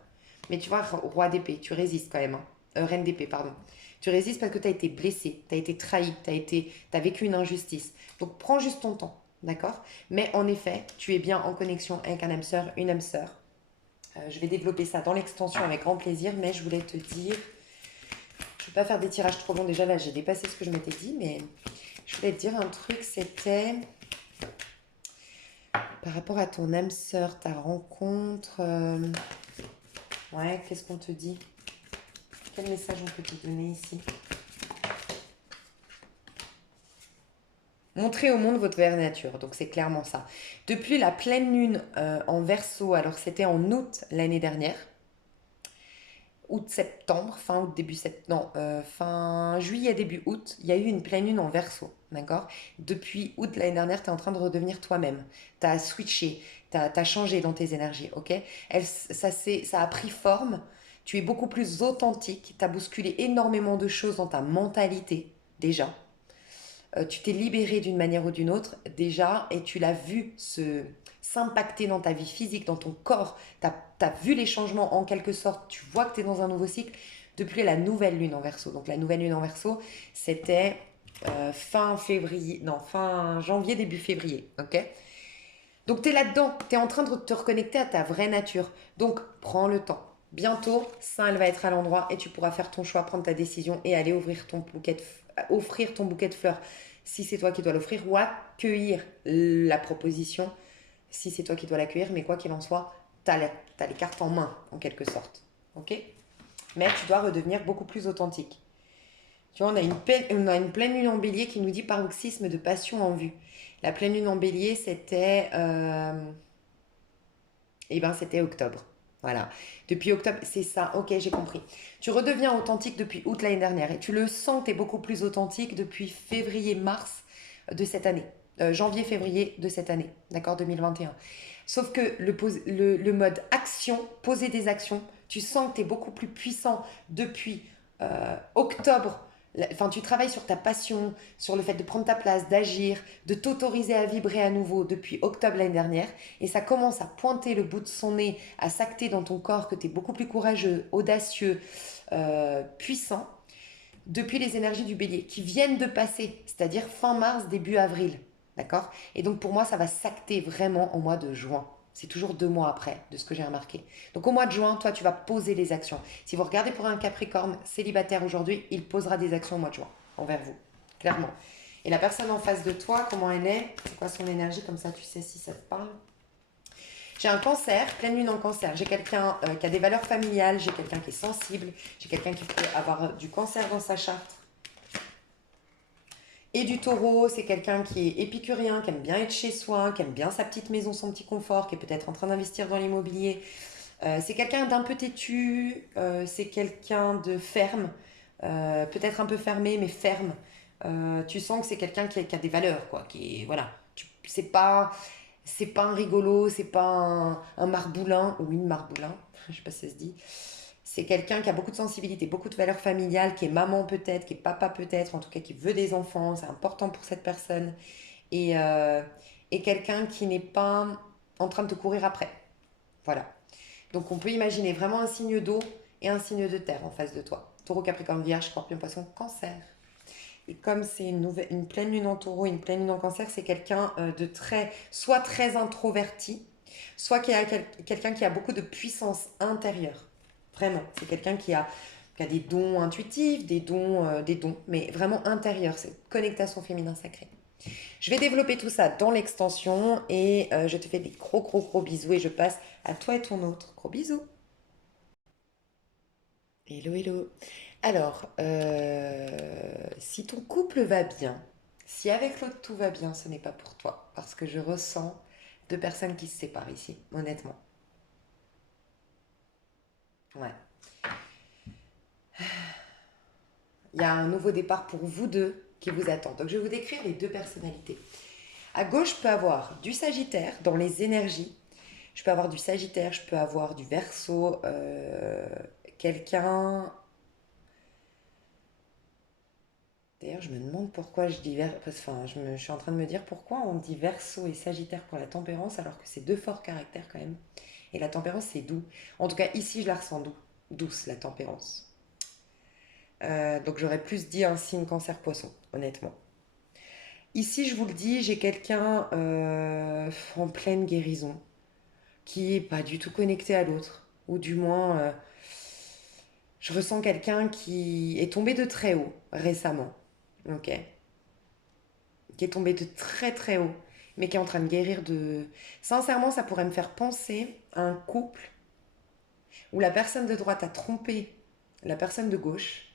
Mais tu vois, roi d'épée, tu résistes quand même. Hein. Reine d'épée, pardon. Tu résistes parce que tu as été blessé, tu as été trahi, t'as vécu une injustice. Donc prends juste ton temps. d'accord? Mais en effet, tu es bien en connexion avec un âme sœur, une âme sœur. Je vais développer ça dans l'extension avec grand plaisir, mais je voulais te dire, je ne vais pas faire des tirages trop longs, déjà là j'ai dépassé ce que je m'étais dit, mais je voulais te dire un truc, c'était par rapport à ton âme sœur, ta rencontre, ouais, qu'est-ce qu'on te dit? Quel message on peut te donner ici? Montrer au monde votre vraie nature, donc c'est clairement ça. Depuis la pleine lune en Verseau, alors c'était en août l'année dernière, août-septembre, fin août, début septembre, non, fin juillet, début août, il y a eu une pleine lune en Verseau, d'accord? Depuis août l'année dernière, tu es en train de redevenir toi-même. Tu as switché, tu as changé dans tes énergies, ok? Ça a pris forme, tu es beaucoup plus authentique, tu as bousculé énormément de choses dans ta mentalité, déjà. Tu t'es libéré d'une manière ou d'une autre déjà et tu l'as vu s'impacter dans ta vie physique, dans ton corps. Tu as vu les changements en quelque sorte. Tu vois que tu es dans un nouveau cycle depuis la nouvelle lune en Verseau. Donc la nouvelle lune en Verseau, c'était fin février, non, fin janvier, début février. Ok. Donc tu es là-dedans. Tu es en train de te reconnecter à ta vraie nature. Donc prends le temps. Bientôt, ça, elle va être à l'endroit et tu pourras faire ton choix, prendre ta décision et aller offrir ton bouquet de fleurs si c'est toi qui dois l'offrir ou accueillir la proposition si c'est toi qui dois l'accueillir. Mais quoi qu'il en soit, t'as les cartes en main en quelque sorte. Ok? Mais tu dois redevenir beaucoup plus authentique. Tu vois, on a une pleine lune en bélier qui nous dit paroxysme de passion en vue. La pleine lune en bélier, c'était octobre. Voilà. Depuis octobre, c'est ça. Ok, j'ai compris. Tu redeviens authentique depuis août l'année dernière et tu le sens que tu es beaucoup plus authentique depuis février-mars de cette année. Janvier-février de cette année. D'accord, 2021. Sauf que le mode action, poser des actions, tu sens que tu es beaucoup plus puissant depuis octobre. Enfin, tu travailles sur ta passion, sur le fait de prendre ta place, d'agir, de t'autoriser à vibrer à nouveau depuis octobre l'année dernière. Et ça commence à pointer le bout de son nez, à s'acter dans ton corps que tu es beaucoup plus courageux, audacieux, puissant, depuis les énergies du bélier qui viennent de passer, c'est-à-dire fin mars, début avril. D'accord? Et donc pour moi, ça va s'acter vraiment au mois de juin. C'est toujours 2 mois après, de ce que j'ai remarqué. Donc au mois de juin, toi, tu vas poser les actions. Si vous regardez pour un Capricorne célibataire aujourd'hui, il posera des actions au mois de juin, envers vous, clairement. Et la personne en face de toi, comment elle est? C'est quoi son énergie? Comme ça, tu sais si ça te parle. J'ai un cancer, pleine lune en cancer. J'ai quelqu'un qui a des valeurs familiales, j'ai quelqu'un qui est sensible, j'ai quelqu'un qui peut avoir du cancer dans sa charte. Et du taureau, c'est quelqu'un qui est épicurien, qui aime bien être chez soi, qui aime bien sa petite maison, son petit confort, qui est peut-être en train d'investir dans l'immobilier. C'est quelqu'un d'un peu têtu, c'est quelqu'un de ferme, peut-être un peu fermé, mais ferme. Tu sens que c'est quelqu'un qui a des valeurs, quoi. Qui est, voilà. C'est pas un rigolo, c'est pas un marboulin ou une marboulin, je sais pas si ça se dit. C'est quelqu'un qui a beaucoup de sensibilité, beaucoup de valeurs familiales, qui est maman peut-être, qui est papa peut-être, en tout cas qui veut des enfants, c'est important pour cette personne. Et, euh, et quelqu'un qui n'est pas en train de te courir après. Voilà. Donc on peut imaginer vraiment un signe d'eau et un signe de terre en face de toi. Taureau, Capricorne, Vierge, Scorpion, Poisson, Cancer. Et comme c'est une pleine lune en taureau, une pleine lune en cancer, c'est quelqu'un soit très introverti, soit quelqu'un qui a beaucoup de puissance intérieure. Vraiment, c'est quelqu'un qui a des dons intuitifs, des dons, mais vraiment intérieurs. C'est connecté à son féminin sacré. Je vais développer tout ça dans l'extension et je te fais des gros gros gros bisous et je passe à toi et ton autre. Gros bisous. Hello, hello. Alors, si ton couple va bien, si avec l'autre tout va bien, ce n'est pas pour toi. Parce que je ressens deux personnes qui se séparent ici, honnêtement. Ouais. Il y a un nouveau départ pour vous deux qui vous attend. Donc, je vais vous décrire les deux personnalités. À gauche, je peux avoir du Sagittaire dans les énergies. Je peux avoir du Sagittaire, je peux avoir du Verseau, quelqu'un. D'ailleurs, je me demande pourquoi je dis enfin, je suis en train de me dire pourquoi on dit Verseau et Sagittaire pour la tempérance alors que c'est deux forts caractères quand même. Et la tempérance, c'est doux. En tout cas, ici, je la ressens douce, la tempérance. Donc, j'aurais plus dit un signe cancer poisson, honnêtement. Ici, je vous le dis, j'ai quelqu'un en pleine guérison qui est pas du tout connecté à l'autre. Ou du moins, je ressens quelqu'un qui est tombé de très haut récemment. Ok? Qui est tombé de très très haut, mais qui est en train de guérir de... Sincèrement, ça pourrait me faire penser à un couple où la personne de droite a trompé la personne de gauche.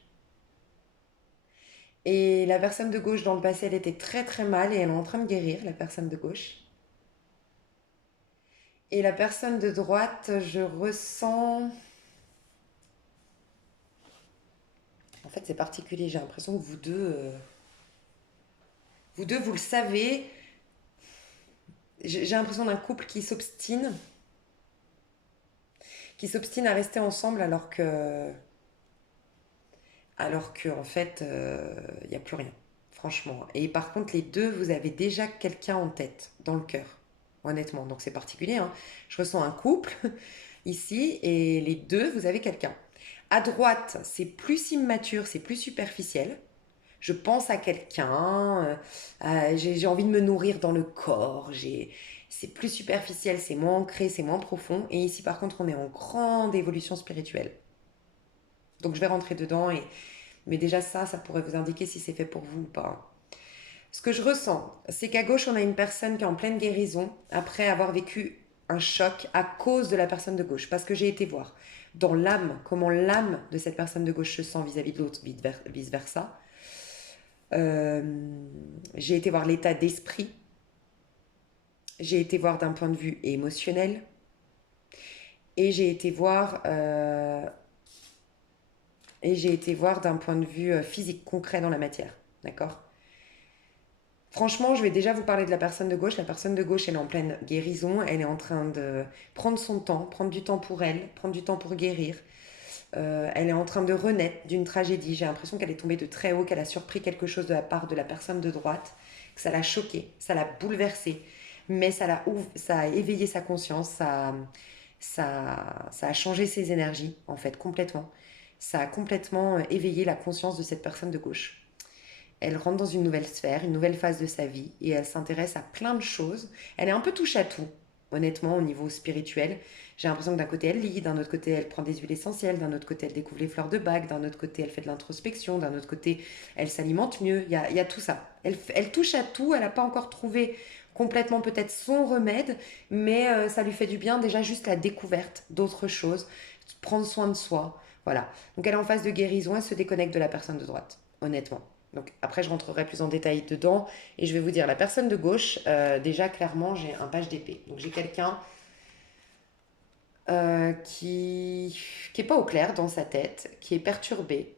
Et la personne de gauche, dans le passé, elle était très très mal et elle est en train de guérir, la personne de gauche. Et la personne de droite, je ressens... En fait, c'est particulier. J'ai l'impression que vous deux, vous le savez. J'ai l'impression d'un couple qui s'obstine à rester ensemble alors que en fait, il n'y a plus rien, franchement. Et par contre, les deux, vous avez déjà quelqu'un en tête, dans le cœur, honnêtement. Donc c'est particulier, hein. Je ressens un couple ici, et les deux, vous avez quelqu'un. À droite, c'est plus immature, c'est plus superficiel. Je pense à quelqu'un, j'ai envie de me nourrir dans le corps, c'est plus superficiel, c'est moins ancré, c'est moins profond. Et ici, par contre, on est en grande évolution spirituelle. Donc je vais rentrer dedans mais déjà ça pourrait vous indiquer si c'est fait pour vous ou pas. Ce que je ressens, c'est qu'à gauche, on a une personne qui est en pleine guérison après avoir vécu un choc à cause de la personne de gauche. Parce que j'ai été voir dans l'âme, comment l'âme de cette personne de gauche se sent vis-à-vis de l'autre, vice-versa. J'ai été voir l'état d'esprit. J'ai été voir d'un point de vue émotionnel. Et j'ai été voir d'un point de vue physique, concret dans la matière. D'accord? Franchement, je vais déjà vous parler de la personne de gauche. La personne de gauche, elle est en pleine guérison. Elle est en train de prendre son temps, prendre du temps pour elle, prendre du temps pour guérir. Elle est en train de renaître d'une tragédie. J'ai l'impression qu'elle est tombée de très haut, qu'elle a surpris quelque chose de la part de la personne de droite, que ça l'a choquée, ça l'a bouleversée. Mais ça a éveillé sa conscience, ça a changé ses énergies, en fait, complètement. Ça a complètement éveillé la conscience de cette personne de gauche. Elle rentre dans une nouvelle sphère, une nouvelle phase de sa vie et elle s'intéresse à plein de choses. Elle est un peu touche à tout, honnêtement, au niveau spirituel. J'ai l'impression que d'un côté elle lit, d'un autre côté elle prend des huiles essentielles, d'un autre côté elle découvre les fleurs de bac, d'un autre côté elle fait de l'introspection, d'un autre côté elle s'alimente mieux. Il y a tout ça. Elle touche à tout, elle n'a pas encore trouvé complètement peut-être son remède, mais ça lui fait du bien déjà juste la découverte d'autres choses, prendre soin de soi. Voilà. Donc elle est en phase de guérison, elle se déconnecte de la personne de droite, honnêtement. Donc après, je rentrerai plus en détail dedans et je vais vous dire la personne de gauche. Déjà, clairement, j'ai un page d'épée. Donc j'ai quelqu'un qui est pas au clair dans sa tête, qui est perturbé.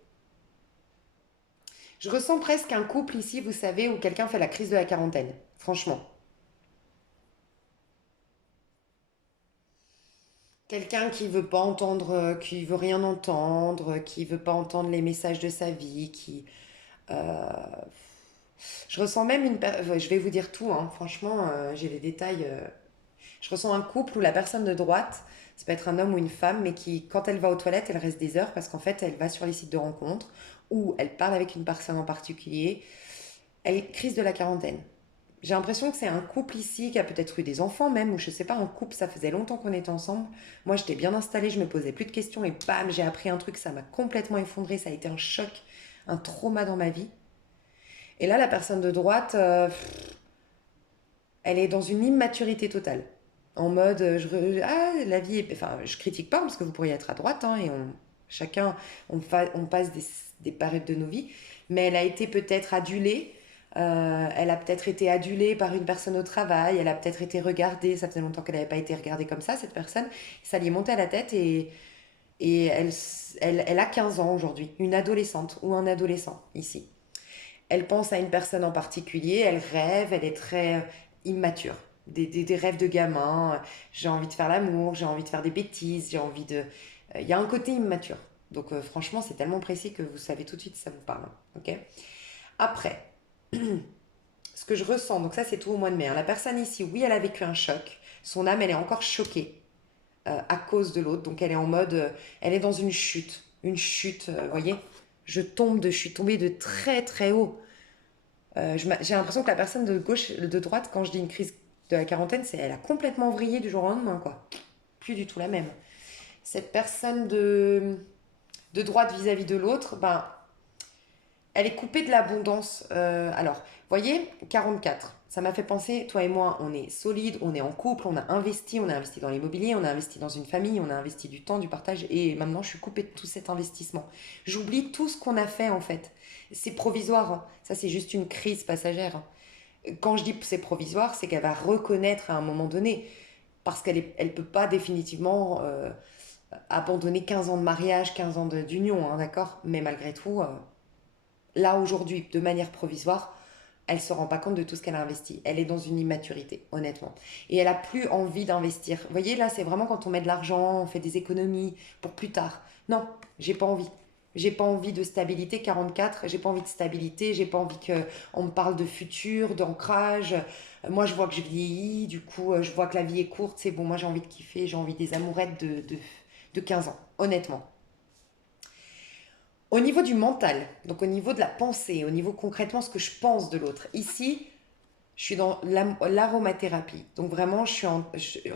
Je ressens presque un couple ici, vous savez, où quelqu'un fait la crise de la quarantaine. Franchement. Quelqu'un qui veut pas entendre, qui veut rien entendre, qui veut pas entendre les messages de sa vie, euh, je ressens même je vais vous dire tout, hein, franchement, j'ai les détails. Je ressens un couple où la personne de droite, ça peut être un homme ou une femme, mais qui, quand elle va aux toilettes, elle reste des heures parce qu'en fait, elle va sur les sites de rencontres ou elle parle avec une personne en particulier. Elle crise de la quarantaine. J'ai l'impression que c'est un couple ici qui a peut-être eu des enfants même, ou je sais pas, un couple, ça faisait longtemps qu'on était ensemble. Moi, j'étais bien installée, je me posais plus de questions et bam, j'ai appris un truc, ça m'a complètement effondré, ça a été un choc, un trauma dans ma vie. Et là, la personne de droite, elle est dans une immaturité totale. En mode, ah, la vie est... Enfin, je critique pas parce que vous pourriez être à droite, hein, et chacun, on passe des périodes de nos vies, mais elle a été peut-être adulée, elle a peut-être été adulée par une personne au travail, elle a peut-être été regardée, ça faisait longtemps qu'elle n'avait pas été regardée comme ça, cette personne, ça lui est monté à la tête et elle a 15 ans aujourd'hui, une adolescente ou un adolescent ici. Elle pense à une personne en particulier, elle rêve, elle est très immature. Des rêves de gamin, j'ai envie de faire l'amour, j'ai envie de faire des bêtises, j'ai envie de... Il y a un côté immature. Donc franchement, c'est tellement précis que vous savez tout de suite si ça vous parle. Ok. Après, ce que je ressens, donc ça c'est tout au mois de mai, hein. La personne ici, oui, elle a vécu un choc. Son âme, elle est encore choquée à cause de l'autre. Donc elle est en mode... elle est dans une chute. Une chute, vous voyez, je suis tombée de très très haut. J'ai l'impression que la personne de gauche, de droite, quand je dis une crise de la quarantaine, elle a complètement vrillé du jour au lendemain, quoi. Plus du tout la même. Cette personne de droite vis-à-vis de l'autre, ben, elle est coupée de l'abondance. Alors, vous voyez, 44. Ça m'a fait penser, toi et moi, on est solide, on est en couple, on a investi dans l'immobilier, on a investi dans une famille, on a investi du temps, du partage, et maintenant je suis coupée de tout cet investissement. J'oublie tout ce qu'on a fait en fait. C'est provisoire, hein. Ça c'est juste une crise passagère, hein. Quand je dis que c'est provisoire, c'est qu'elle va reconnaître à un moment donné, parce elle peut pas définitivement abandonner 15 ans de mariage, 15 ans d'union, hein, d'accord. Mais malgré tout, là aujourd'hui, de manière provisoire, elle ne se rend pas compte de tout ce qu'elle a investi. Elle est dans une immaturité, honnêtement. Et elle a plus envie d'investir. Vous voyez, là, c'est vraiment quand on met de l'argent, on fait des économies pour plus tard. Non, j'ai pas envie. J'ai pas envie de stabilité 44, j'ai pas envie de stabilité, j'ai pas envie qu'on me parle de futur, d'ancrage. Moi, je vois que je vieillis, du coup, je vois que la vie est courte, c'est bon, moi j'ai envie de kiffer, j'ai envie des amourettes de 15 ans, honnêtement. Au niveau du mental, donc au niveau de la pensée, au niveau concrètement ce que je pense de l'autre, ici, je suis dans l'aromathérapie. Donc vraiment,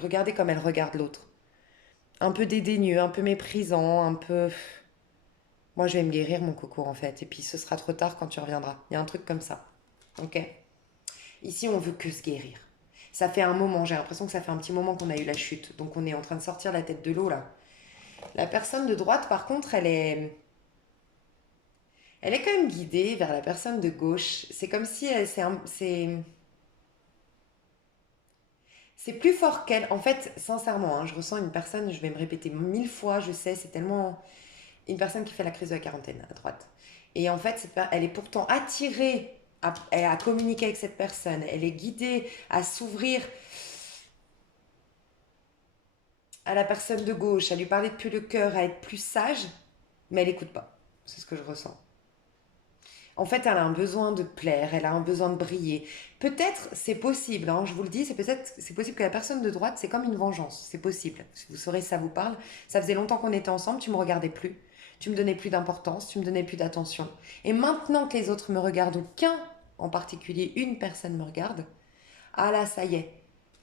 regardez comme elle regarde l'autre. Un peu dédaigneux, un peu méprisant, un peu... Moi, je vais me guérir, mon coco, en fait. Et puis, ce sera trop tard quand tu reviendras. Il y a un truc comme ça. Ok. Ici, on veut que se guérir. Ça fait un moment, j'ai l'impression que ça fait un petit moment qu'on a eu la chute. Donc, on est en train de sortir la tête de l'eau, là. La personne de droite, par contre, elle est quand même guidée vers la personne de gauche. C'est comme si c'est plus fort qu'elle. En fait, sincèrement, hein, je ressens une personne, je vais me répéter 1000 fois, je sais, c'est tellement une personne qui fait la crise de la quarantaine à droite. Et en fait, elle est pourtant attirée à communiquer avec cette personne. Elle est guidée à s'ouvrir à la personne de gauche, à lui parler depuis le cœur, à être plus sage, mais elle n'écoute pas. C'est ce que je ressens. En fait, elle a un besoin de plaire, elle a un besoin de briller. Peut-être, c'est possible, hein, je vous le dis, c'est possible que la personne de droite, c'est comme une vengeance. C'est possible. Si vous saurez si ça vous parle. Ça faisait longtemps qu'on était ensemble, tu me regardais plus. Tu me donnais plus d'importance, tu me donnais plus d'attention. Et maintenant que les autres me regardent, ou qu'un en particulier, une personne me regarde, ah là, ça y est.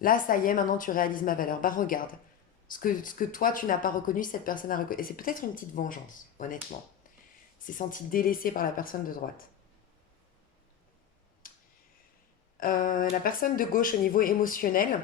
Là, ça y est, maintenant tu réalises ma valeur. Bah regarde. Ce que toi, tu n'as pas reconnu, cette personne a reconnu. Et c'est peut-être une petite vengeance, honnêtement. C'est senti délaissé par la personne de droite. La personne de gauche au niveau émotionnel,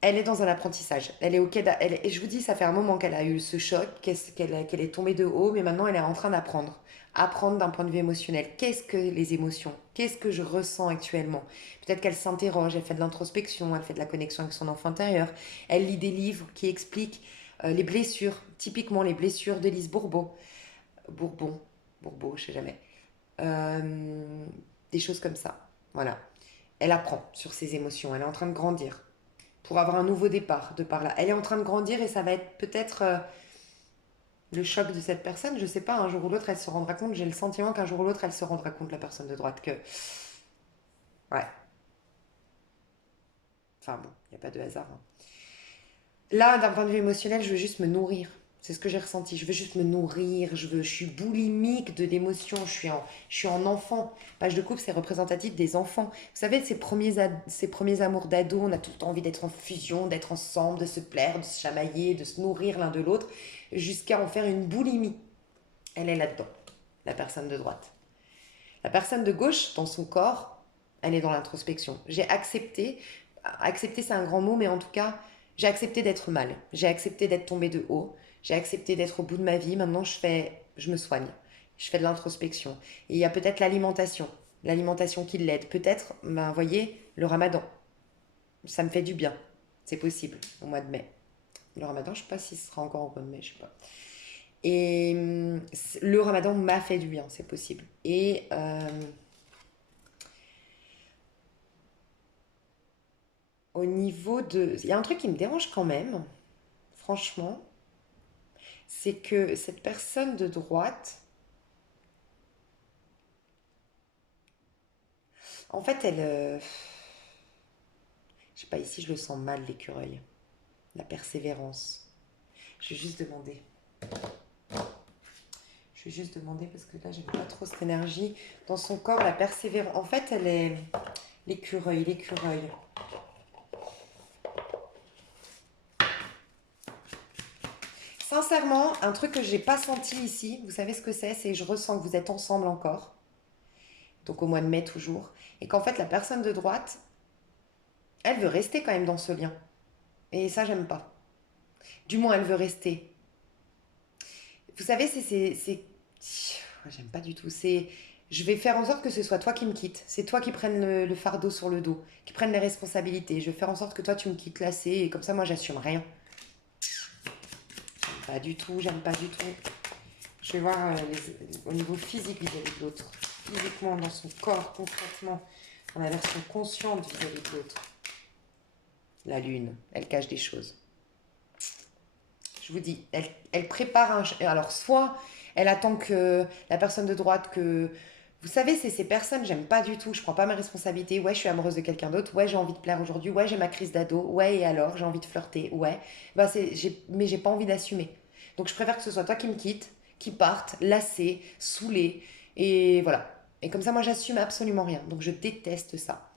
elle est dans un apprentissage. Elle est ok. Et je vous dis, ça fait un moment qu'elle a eu ce choc, qu'elle est tombée de haut, mais maintenant elle est en train d'apprendre. Apprendre d'un point de vue émotionnel. Qu'est-ce que les émotions? Qu'est-ce que je ressens actuellement? Peut-être qu'elle s'interroge, elle fait de l'introspection, elle fait de la connexion avec son enfant intérieur. Elle lit des livres qui expliquent les blessures, typiquement les blessures d'Élise Bourbeau. Bourbon, Bourbeau, je sais jamais. Euh, des choses comme ça. Voilà. Elle apprend sur ses émotions, elle est en train de grandir pour avoir un nouveau départ de par là. Elle est en train de grandir et ça va être peut-être le choc de cette personne. Je sais pas, un jour ou l'autre, elle se rendra compte. J'ai le sentiment qu'un jour ou l'autre, elle se rendra compte, la personne de droite, que. Ouais. Enfin bon, il n'y a pas de hasard, hein. Là, d'un point de vue émotionnel, je veux juste me nourrir. C'est ce que j'ai ressenti. Je veux juste me nourrir. Je suis boulimique de l'émotion. Je suis en enfant. Page de couple, c'est représentatif des enfants. Vous savez, ces premiers amours d'ado, on a tout le temps envie d'être en fusion, d'être ensemble, de se plaire, de se chamailler, de se nourrir l'un de l'autre, jusqu'à en faire une boulimie. Elle est là-dedans, la personne de droite. La personne de gauche, dans son corps, elle est dans l'introspection. J'ai accepté, accepter c'est un grand mot, mais en tout cas, j'ai accepté d'être mal. J'ai accepté d'être tombée de haut. J'ai accepté d'être au bout de ma vie. Maintenant, je me soigne. Je fais de l'introspection. Et il y a peut-être l'alimentation qui l'aide. Peut-être, ben, voyez, le ramadan. Ça me fait du bien. C'est possible, au mois de mai. Le ramadan, je ne sais pas s'il sera encore au mois de mai, je sais pas. Et le ramadan m'a fait du bien, c'est possible. Et au niveau de... Il y a un truc qui me dérange quand même, franchement, c'est que cette personne de droite, en fait, je sais pas, ici je le sens mal, l'écureuil. La persévérance. Je vais juste demander. Je vais juste demander parce que là, j'aime pas trop cette énergie. Dans son corps, la persévérance. En fait, elle est l'écureuil, l'écureuil. Sincèrement, un truc que j'ai pas senti ici, vous savez ce que c'est je ressens que vous êtes ensemble encore, donc au mois de mai toujours, et qu'en fait la personne de droite, elle veut rester quand même dans ce lien. Et ça, j'aime pas. Du moins, elle veut rester. Vous savez, j'aime pas du tout. Je vais faire en sorte que ce soit toi qui me quittes. C'est toi qui prennes le fardeau sur le dos, qui prenne les responsabilités. Je vais faire en sorte que toi, tu me quittes lassé, et comme ça, moi, j'assume rien. Pas du tout, j'aime pas du tout. Je vais voir au niveau physique vis-à-vis de l'autre. Physiquement, dans son corps, concrètement, dans la version consciente vis-à-vis de l'autre. La lune, elle cache des choses. Je vous dis, elle prépare un... Alors, soit elle attend que la personne de droite, que... Vous savez, c'est ces personnes, j'aime pas du tout, je prends pas mes responsabilités. Ouais, je suis amoureuse de quelqu'un d'autre. Ouais, j'ai envie de plaire aujourd'hui. Ouais, j'ai ma crise d'ado. Ouais, et alors, j'ai envie de flirter. Ouais. Bah, mais j'ai pas envie d'assumer. Donc, je préfère que ce soit toi qui me quitte, qui parte, lassé, saoulé. Et voilà. Et comme ça, moi, j'assume absolument rien. Donc, je déteste ça.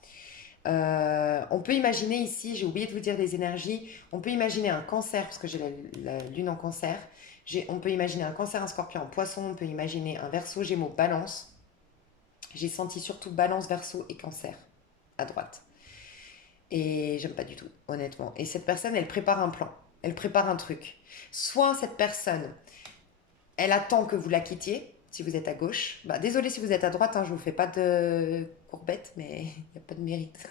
On peut imaginer ici, j'ai oublié de vous dire les énergies, on peut imaginer un cancer, parce que j'ai la lune en cancer, on peut imaginer un cancer, un scorpion, un poisson, on peut imaginer un verseau, gémeaux, balance. J'ai senti surtout balance, verseau et cancer à droite. Et j'aime pas du tout, honnêtement. Et cette personne, elle prépare un plan, elle prépare un truc. Soit cette personne, elle attend que vous la quittiez, si vous êtes à gauche. Bah, désolé si vous êtes à droite, hein, je vous fais pas de courbette, mais il n'y a pas de mérite.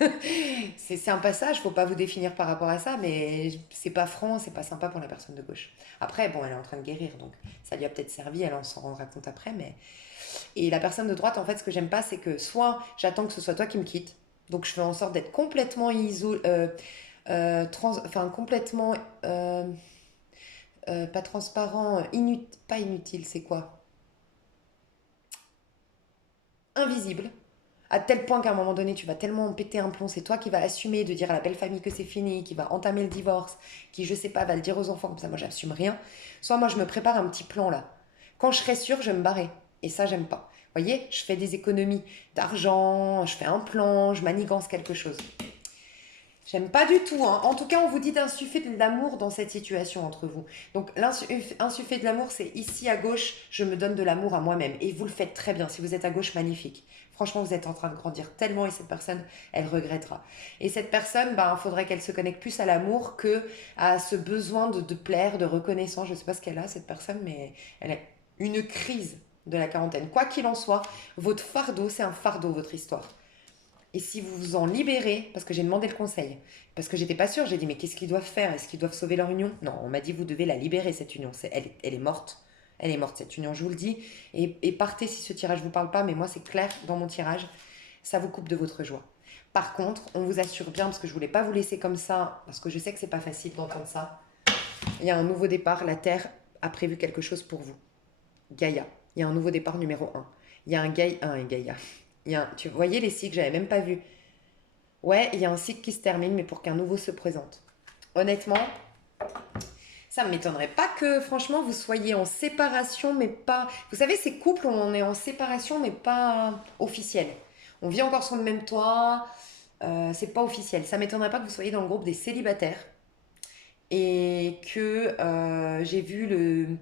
C'est un passage, faut pas vous définir par rapport à ça, mais c'est pas franc, c'est pas sympa pour la personne de gauche. Après, bon, elle est en train de guérir, donc ça lui a peut-être servi, elle en s'en rendra compte après, mais... Et la personne de droite, en fait, ce que j'aime pas, c'est que soit j'attends que ce soit toi qui me quitte, donc je fais en sorte d'être complètement enfin, complètement... pas transparent, pas inutile, c'est quoi? Invisible, à tel point qu'à un moment donné, tu vas tellement péter un plomb, c'est toi qui vas assumer de dire à la belle famille que c'est fini, qui va entamer le divorce, qui, je sais pas, va le dire aux enfants, comme ça, moi, j'assume rien. Soit moi, je me prépare un petit plan là. Quand je serai sûre, je vais me barrer. Et ça, j'aime pas. Vous voyez, je fais des économies d'argent, je fais un plan, je manigance quelque chose. J'aime pas du tout, hein. En tout cas, on vous dit d'insuffler de l'amour dans cette situation entre vous. Donc, insuffler de l'amour, c'est ici à gauche, je me donne de l'amour à moi-même. Et vous le faites très bien. Si vous êtes à gauche, magnifique. Franchement, vous êtes en train de grandir tellement et cette personne, elle regrettera. Et cette personne, ben, il faudrait qu'elle se connecte plus à l'amour que à ce besoin de plaire, de reconnaissance. Je sais pas ce qu'elle a, cette personne, mais elle a une crise de la quarantaine. Quoi qu'il en soit, votre fardeau, c'est un fardeau, votre histoire. Et si vous vous en libérez, parce que j'ai demandé le conseil, parce que j'étais pas sûre, j'ai dit mais qu'est-ce qu'ils doivent faire? Est-ce qu'ils doivent sauver leur union? Non, on m'a dit vous devez la libérer cette union. Elle est morte. Elle est morte cette union, je vous le dis. Et partez si ce tirage vous parle pas, mais moi c'est clair dans mon tirage, ça vous coupe de votre joie. Par contre, on vous assure bien, parce que je voulais pas vous laisser comme ça, parce que je sais que c'est pas facile d'entendre ça. Il y a un nouveau départ, la Terre a prévu quelque chose pour vous. Gaïa, il y a un nouveau départ numéro un. Il y a un Gaïa. Tu voyez les cycles, j'avais même pas vu. Ouais, il y a un cycle qui se termine, mais pour qu'un nouveau se présente. Honnêtement, ça ne m'étonnerait pas que, franchement, vous soyez en séparation, mais pas... Vous savez, ces couples où on est en séparation, mais pas officiel. On vit encore sur le même toit, c'est pas officiel. Ça m'étonnerait pas que vous soyez dans le groupe des célibataires et que j'ai vu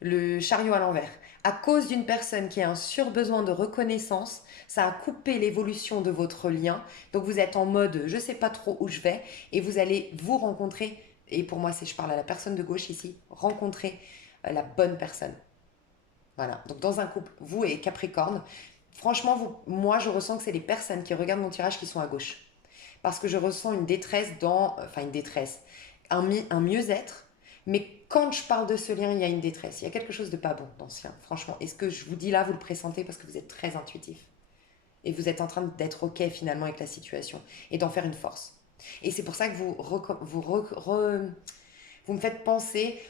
le chariot à l'envers. À cause d'une personne qui a un surbesoin de reconnaissance, ça a coupé l'évolution de votre lien. Donc vous êtes en mode je sais pas trop où je vais et vous allez vous rencontrer. Et pour moi, je parle à la personne de gauche ici, rencontrer la bonne personne. Voilà. Donc dans un couple, vous et Capricorne, franchement, moi je ressens que c'est les personnes qui regardent mon tirage qui sont à gauche. Parce que je ressens une détresse enfin une détresse, un mieux-être. Mais quand je parle de ce lien, il y a une détresse. Il y a quelque chose de pas bon dans ce lien, franchement. Et ce que je vous dis là, vous le pressentez parce que vous êtes très intuitif. Et vous êtes en train d'être OK finalement avec la situation. Et d'en faire une force. Et c'est pour ça que vous me faites penser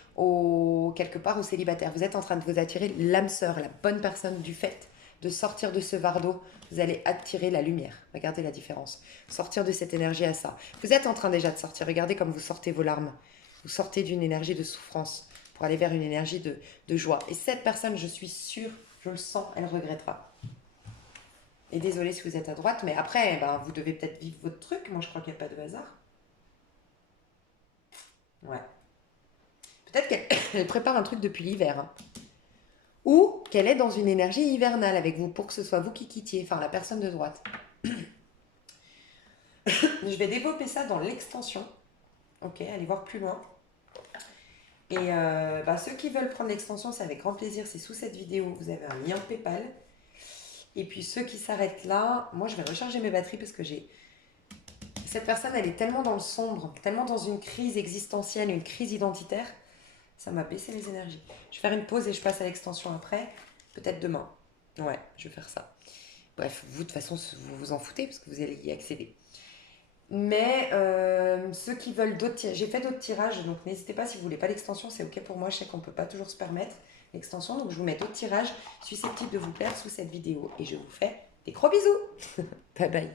quelque part aux célibataires. Vous êtes en train de vous attirer l'âme sœur, la bonne personne du fait de sortir de ce fardeau. Vous allez attirer la lumière. Regardez la différence. Sortir de cette énergie à ça. Vous êtes en train déjà de sortir. Regardez comme vous sortez vos larmes. Vous sortez d'une énergie de souffrance. pour aller vers une énergie de joie. Et cette personne, je suis sûre, je le sens, elle regrettera. Et désolée si vous êtes à droite, mais après, ben, vous devez peut-être vivre votre truc. Moi, je crois qu'il n'y a pas de hasard. Ouais. Peut-être qu'elle prépare un truc depuis l'hiver. Hein. Ou qu'elle est dans une énergie hivernale avec vous pour que ce soit vous qui quittiez, enfin la personne de droite. Je vais développer ça dans l'extension. Ok, allez voir plus loin. Et bah, ceux qui veulent prendre l'extension, c'est avec grand plaisir. C'est sous cette vidéo. Vous avez un lien PayPal. Et puis ceux qui s'arrêtent là, moi je vais recharger mes batteries parce que j'ai... Cette personne, elle est tellement dans le sombre, tellement dans une crise existentielle, une crise identitaire. Ça m'a baissé les énergies. Je vais faire une pause et je passe à l'extension après. Peut-être demain. Ouais, je vais faire ça. Bref, vous, de toute façon, vous vous en foutez parce que vous allez y accéder. Mais ceux qui veulent d'autres tirages, j'ai fait d'autres tirages, donc n'hésitez pas si vous voulez pas l'extension, c'est ok pour moi, je sais qu'on peut pas toujours se permettre l'extension, donc je vous mets d'autres tirages susceptibles de vous plaire sous cette vidéo. Et je vous fais des gros bisous. Bye bye.